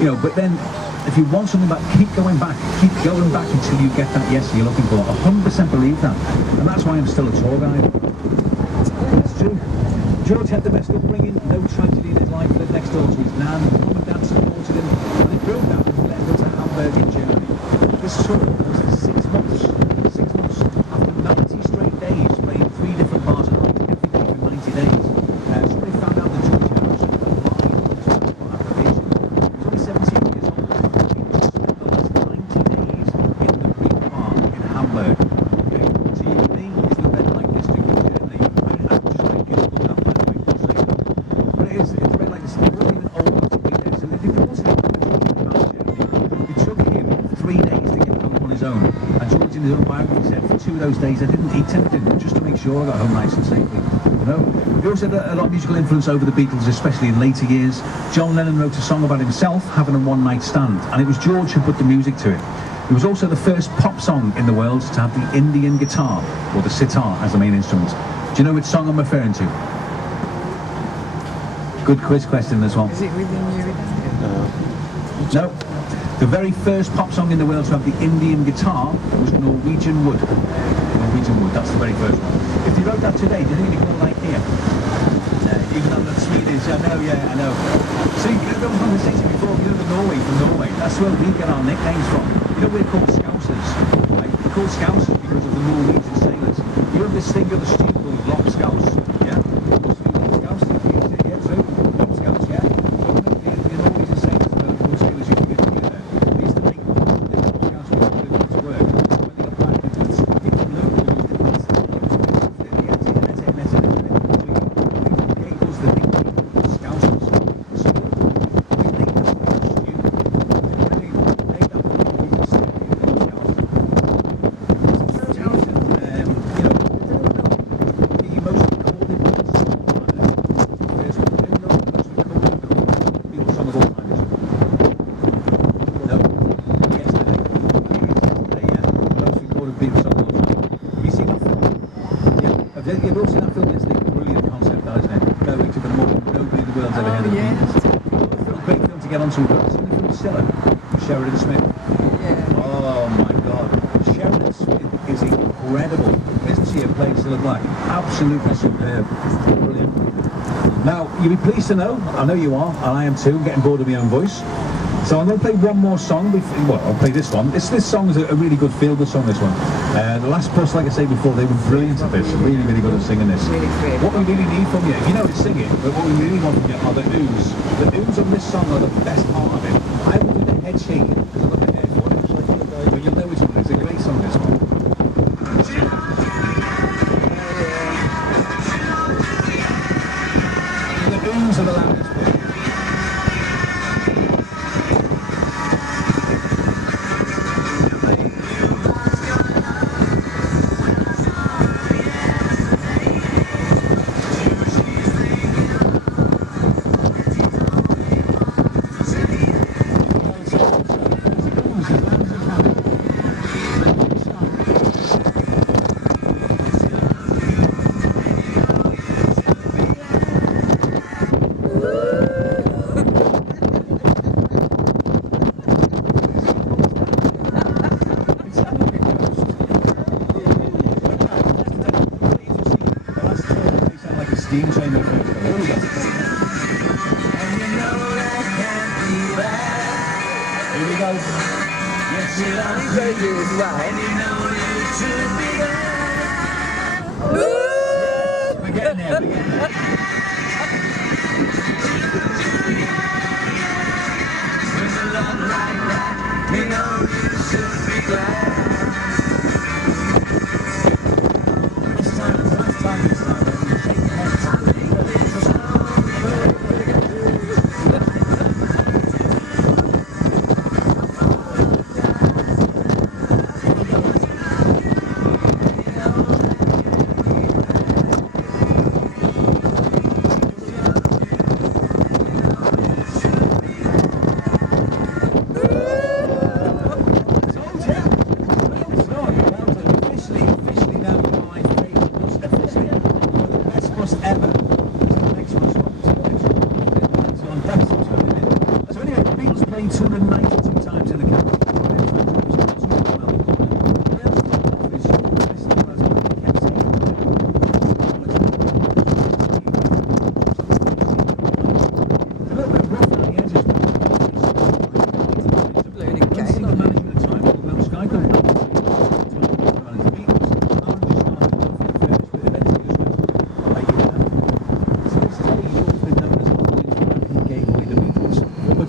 You know, but then if you want something back, keep going back until you get that yes you're looking for. 100% believe that. And that's why I'm still a tour guide. It's true. George had the best upbringing, no tragedy in his life, lived next door to his nan, mum and dad supported him, and it proved that and let him go to Hamburg in Germany. This tour was 6 months. 6 months after 90 straight days, playing 3 different bars a night, every day for 90 days. Somebody found out that George Harrison had applied for his passport application. He was only 17 years old. He just spent the last 90 days in the Green Park in Hamburg. Okay? So you and me is the red light district in Germany. I'm just like Google that, by the way, don't say that. But it's the red light district. They weren't even old enough to be there. So they forced him to talk about Germany. It took him 3 days to get home on his own. And George in his own biography said, for 2 of those days I didn't eat anything, just to make sure I got home nice and safely. You know? He also had a lot of musical influence over the Beatles, especially in later years. John Lennon wrote a song about himself having a one-night stand, and it was George who put the music to it. It was also the first pop song in the world to have the Indian guitar, or the sitar, as the main instrument. Do you know which song I'm referring to? Good quiz question, this one. Is it within your experience? No. The very first pop song in the world to have the Indian guitar was Norwegian Wood. Norwegian Wood, that's the very first one. If they wrote that today, do you think it'd be called like here? Even though that's Swedish, I know, yeah, I know. See, you know, the conversation before, you know, the Norway from Norway, that's where we get our nicknames from. You know, we're called Scousers, right? We're called Scousers because of the Norwegian sailors. You have this thing of the street called Lobscouse, yeah? Lobscouse, yeah, true. Lobscouse, yeah? The Norwegian sailors, the sailors used to get together. They used to make the Lobscouse because they put to work. When they got back, they put different logos, You've all seen that film, it's the brilliant concept, that, isn't it? No, we took a moment, nobody in the world's ever heard of it. A great film to get onto. Have you seen the film Scylla? Sheridan Smith. Yeah. Oh my God. Sheridan Smith is incredible. Isn't she a playing Cilla Black? Absolutely superb. Brilliant. Now, you'll be pleased to know, I know you are, and I am too, getting bored of my own voice. So I'm going to play one more song. Well, I'll play this one. This song is a really good feel-good song, this one. The Last Bus, like I said before, they were brilliant at this. Really, really good at singing this. What we really need from you, you know it's singing, but what we really want from you are the oohs. The oohs on this song are the best part of it. I will do the head shaking, because I've got the head for it. But you'll know which one. It's a great song, this one. The oohs are the loudest bit. Steam train that goes there. Here we go. And you know that can't be bad. Here we go. Yes, you love me as well. And you know you should be there. Yes, we're getting there, we're getting there. With a love like that, you know you should be glad. This time, it's the last time this time.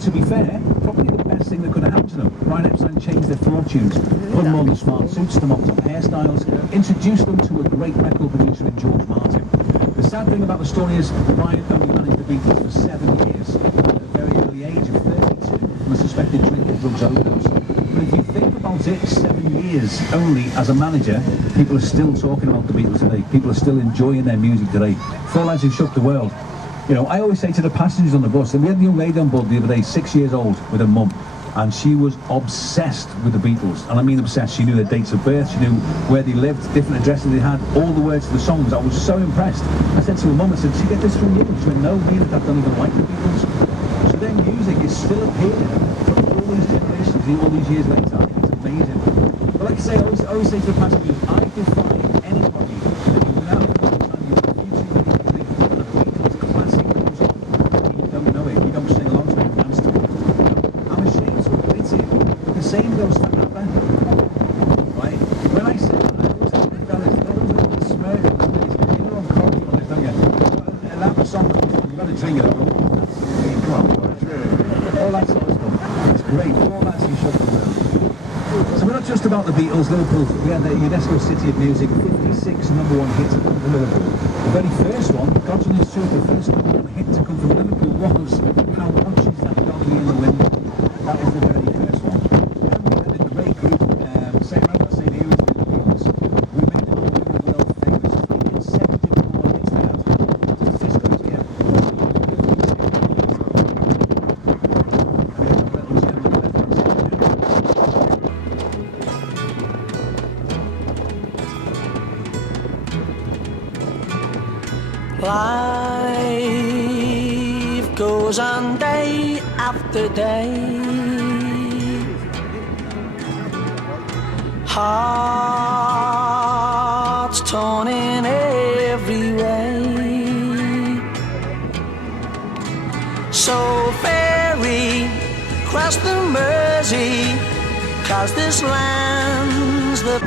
To be fair, probably the best thing that could have happened to them. Brian Epstein changed their fortunes, put them on the smart suits, the mocked up hairstyles, introduced them to a great record producer in George Martin. The sad thing about the story is Brian only managed the Beatles for 7 years, at a very early age of 32, from a suspected drink and drugs overdose. But if you think about it, 7 years only as a manager, people are still talking about the Beatles today. People are still enjoying their music today. 4 lads who shook the world. You know, I always say to the passengers on the bus, and we had a young lady on board the other day, 6 years old, with her mum, and she was obsessed with the Beatles. And I mean obsessed. She knew their dates of birth, she knew where they lived, different addresses they had, all the words to the songs. I was so impressed. I said to her mum, I said, "Did she get this from you?" She went, "No, me and Dad don't even like the Beatles." So their music is still appealing for all these generations. see all these years later. I think it's amazing. But like I say, I always say to the passengers, I defy anybody that you know by the time you're future music and a Beatles classic comes on and you don't know it, you don't sing along to it and dance to it. I'm ashamed to admit it, but the same goes for ABBA. Right? When I say that, I always have the fellas, they always have the smirk on their face. You know I'm quoting on this, don't you? An ABBA song comes on, you've got to drink it. That's come on. All that sort of stuff. It's great. All that's in shut up. So we're not just about the Beatles. Liverpool, we had the UNESCO City of Music, 56 number one hits from Liverpool. The very first one, God's on His Truth, the first number one hit to come from Liverpool was How Much Is That Dolly in the Wind? That was the very first one. And we had a great group, same around that same era as the Beatles. We made it all over the world famous. 370 number one hits there. This group here. Life goes on day after day. Hearts torn in every way. So ferry cross the Mersey, 'cause this land's the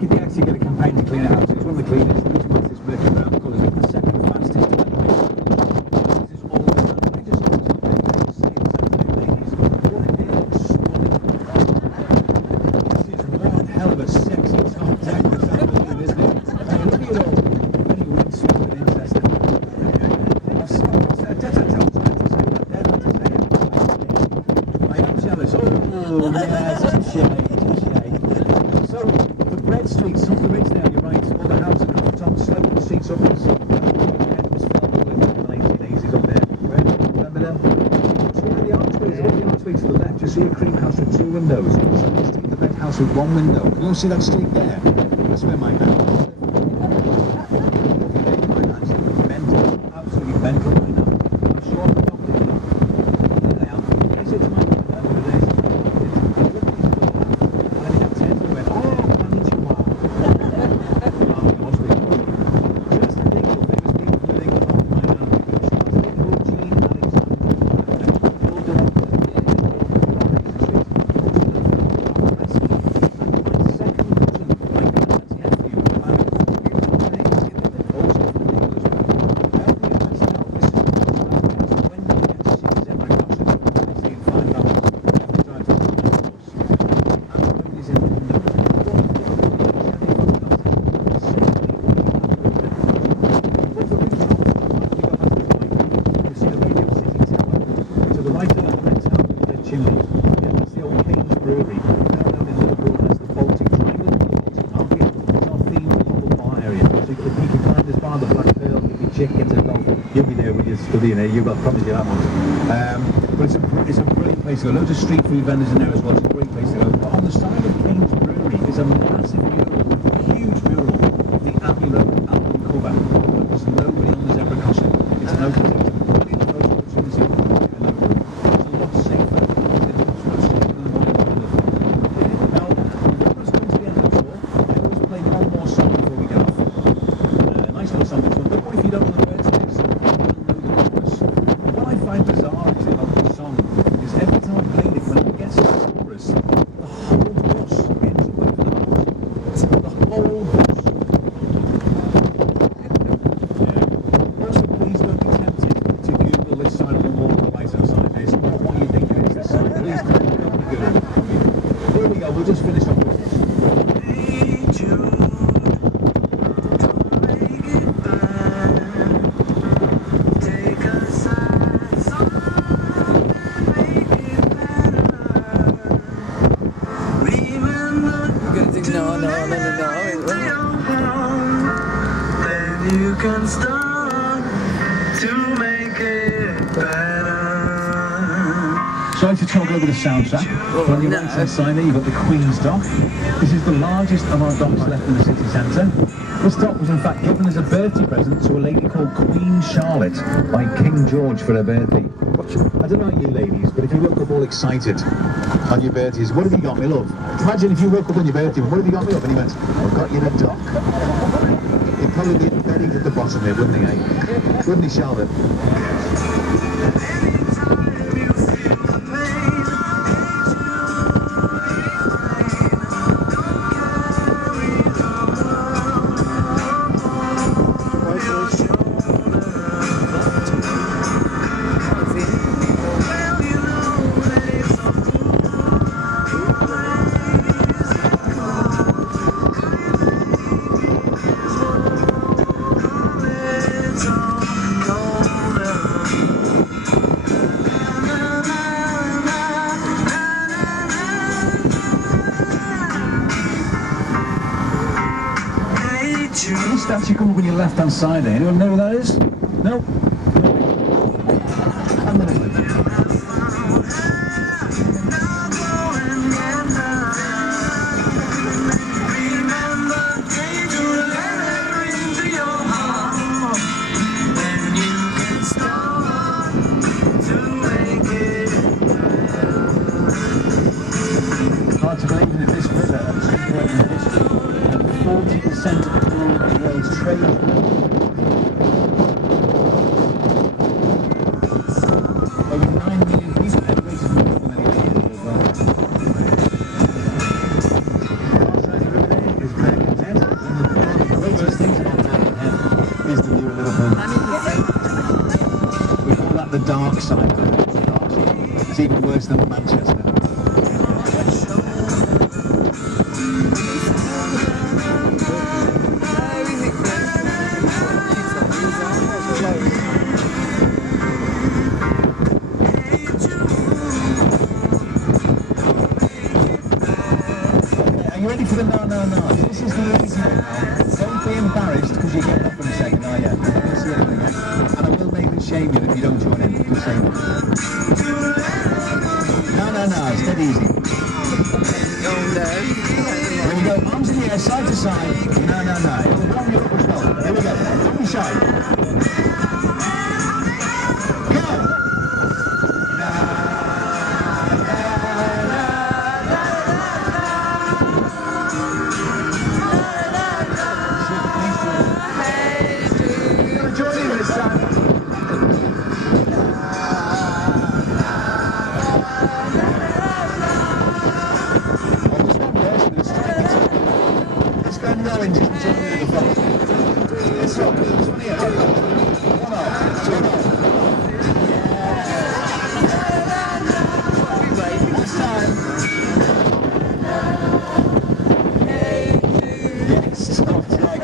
Did they actually get a campaign to clean it out? It's one of the cleanest. It's fastest working around because it's the second fastest. This is all the time. I just want to say this afternoon, ladies. What it is, this is one hell of a sexy top deck this afternoon, isn't it? Look at it all. Very windswept and interesting. I am jealous. Oh, yes, touche. So, the bread streets, up the ridge there, you're right, all the houses across the top, sloping the streets up, was filled with in the 1980s up there. Remember them? So where the archways, all the archways to the left, you see a cream house with 2 windows. So the street, the red house with 1 window. You don't see that street there? That's where my nan was. My nan's mental, absolutely mental right now. I'm sure I'm not doing it. There they are. I said to my nan the other day, you'll be there with your studying there, you've got promise you that one. But it's a brilliant place to go. Loads of street food vendors in there as well, it's a great place to go. But on the side of King's Brewery is a massive mural, a huge mural of the Abbey Road album cover. But there's nobody on the zebra crossing. It's an open thing. It's a brilliant photo opportunity. It's a lot safer. It's much safer than the one in London. Now, when I was coming to the end of the tour, I always play one more song before we get off. Nice little song, this one. Don't worry if you don't know the words to this. What I find bizarre actually about this song is every time I played it, when it gets to the chorus, the whole bus ends up with the chorus. The whole bus. Yeah. Also, please don't be tempted to Google this side of the wall, the right-hand side. It's not what you think it is this side. Please don't Google it. Here we go, we'll just finish off with this. You can start to make it better. Sorry to talk over the soundtrack. But on your right hand side there, you've got the Queen's Dock. This is the largest of our docks left in the city centre. This dock was in fact given as a birthday present to a lady called Queen Charlotte by King George for her birthday. I don't know about you ladies, but if you woke up all excited on your birthdays, what have you got me, love? Imagine if you woke up on your birthday, what have you got me, love? And he went, I've got you in a dock. He'd probably be buried at the bottom here, wouldn't he, eh? Wouldn't he, Charlotte? This statue comes up on your left hand side there. Anyone know who that is? No? Hard to believe that this river at some point in history, 40% of the world's trade. Over 9 million people emigrated from Liverpool many years ago as well. Outside the river there is Birkenhead. One of the greatest things about Birkenhead is the view of Liverpool. We call that the dark side of it. It's even worse than Manchester. Are you ready for the no? This is the easy one now. Don't be embarrassed because you're getting up in a second, are you? You're not going to see anything yet. And I will maybe shame you if you don't join in. Just saying. No, it's dead easy. Here we go, arms in the air, side to side. No. It'll warm you up as well. Here we go. Don't be shy. Go!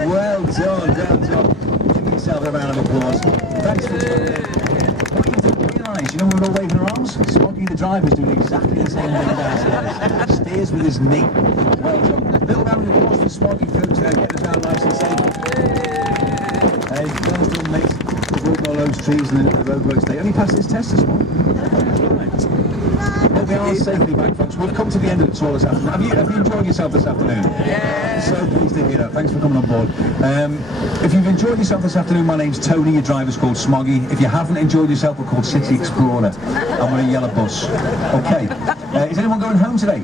Well done. Give yourself a round of applause. Thanks for doing it. What you didn't realise, you know we're all waving our arms? Smoggy the driver's doing exactly the same thing downstairs. Steers with his knee. Well done. Little round of applause for Smoggy for getting us out nice and safe. Hey, well done, mate. Avoiding all those trees and the roadworks. They only passed this test this morning. Well, we are safely back, folks. We've come to the end of the tour this afternoon. Have you enjoyed yourself this afternoon? Yeah. So pleased to hear that. Thanks for coming on board. If you've enjoyed yourself this afternoon, my name's Tony. Your driver's called Smoggy. If you haven't enjoyed yourself, we're called City Explorer. And we're a yellow bus. Okay. Is anyone going home today?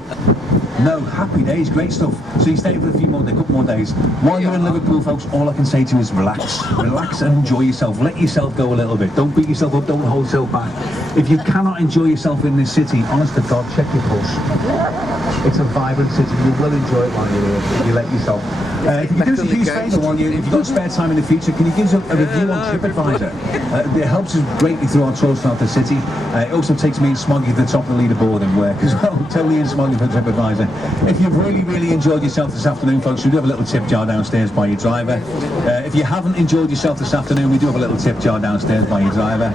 No, happy days, great stuff. So you stay for a few more days, a couple more days. While you're in Liverpool, folks, all I can say to you is relax. Relax and enjoy yourself. Let yourself go a little bit. Don't beat yourself up, don't hold yourself back. If you cannot enjoy yourself in this city, honest to God, check your pulse. It's a vibrant city. You will enjoy it while you're here, if you let yourself. If you could do us a huge favour, if you've got spare time in the future, can you give us a review on TripAdvisor? It helps us greatly through our tours throughout the city. It also takes me and Smoggy to the top of the leaderboard in work as well. Tony and Smoggy for TripAdvisor. If you've really enjoyed yourself this afternoon, folks, we do have a little tip jar downstairs by your driver. If you haven't enjoyed yourself this afternoon, we do have a little tip jar downstairs by your driver.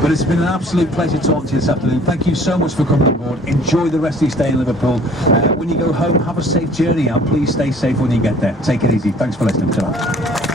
But it's been an absolute pleasure talking to you this afternoon. Thank you so much for coming on board. Enjoy the rest of your stay in Liverpool. When you go home, have a safe journey, and please stay safe when you get there. Take it easy. Thanks for listening. Ta-ra.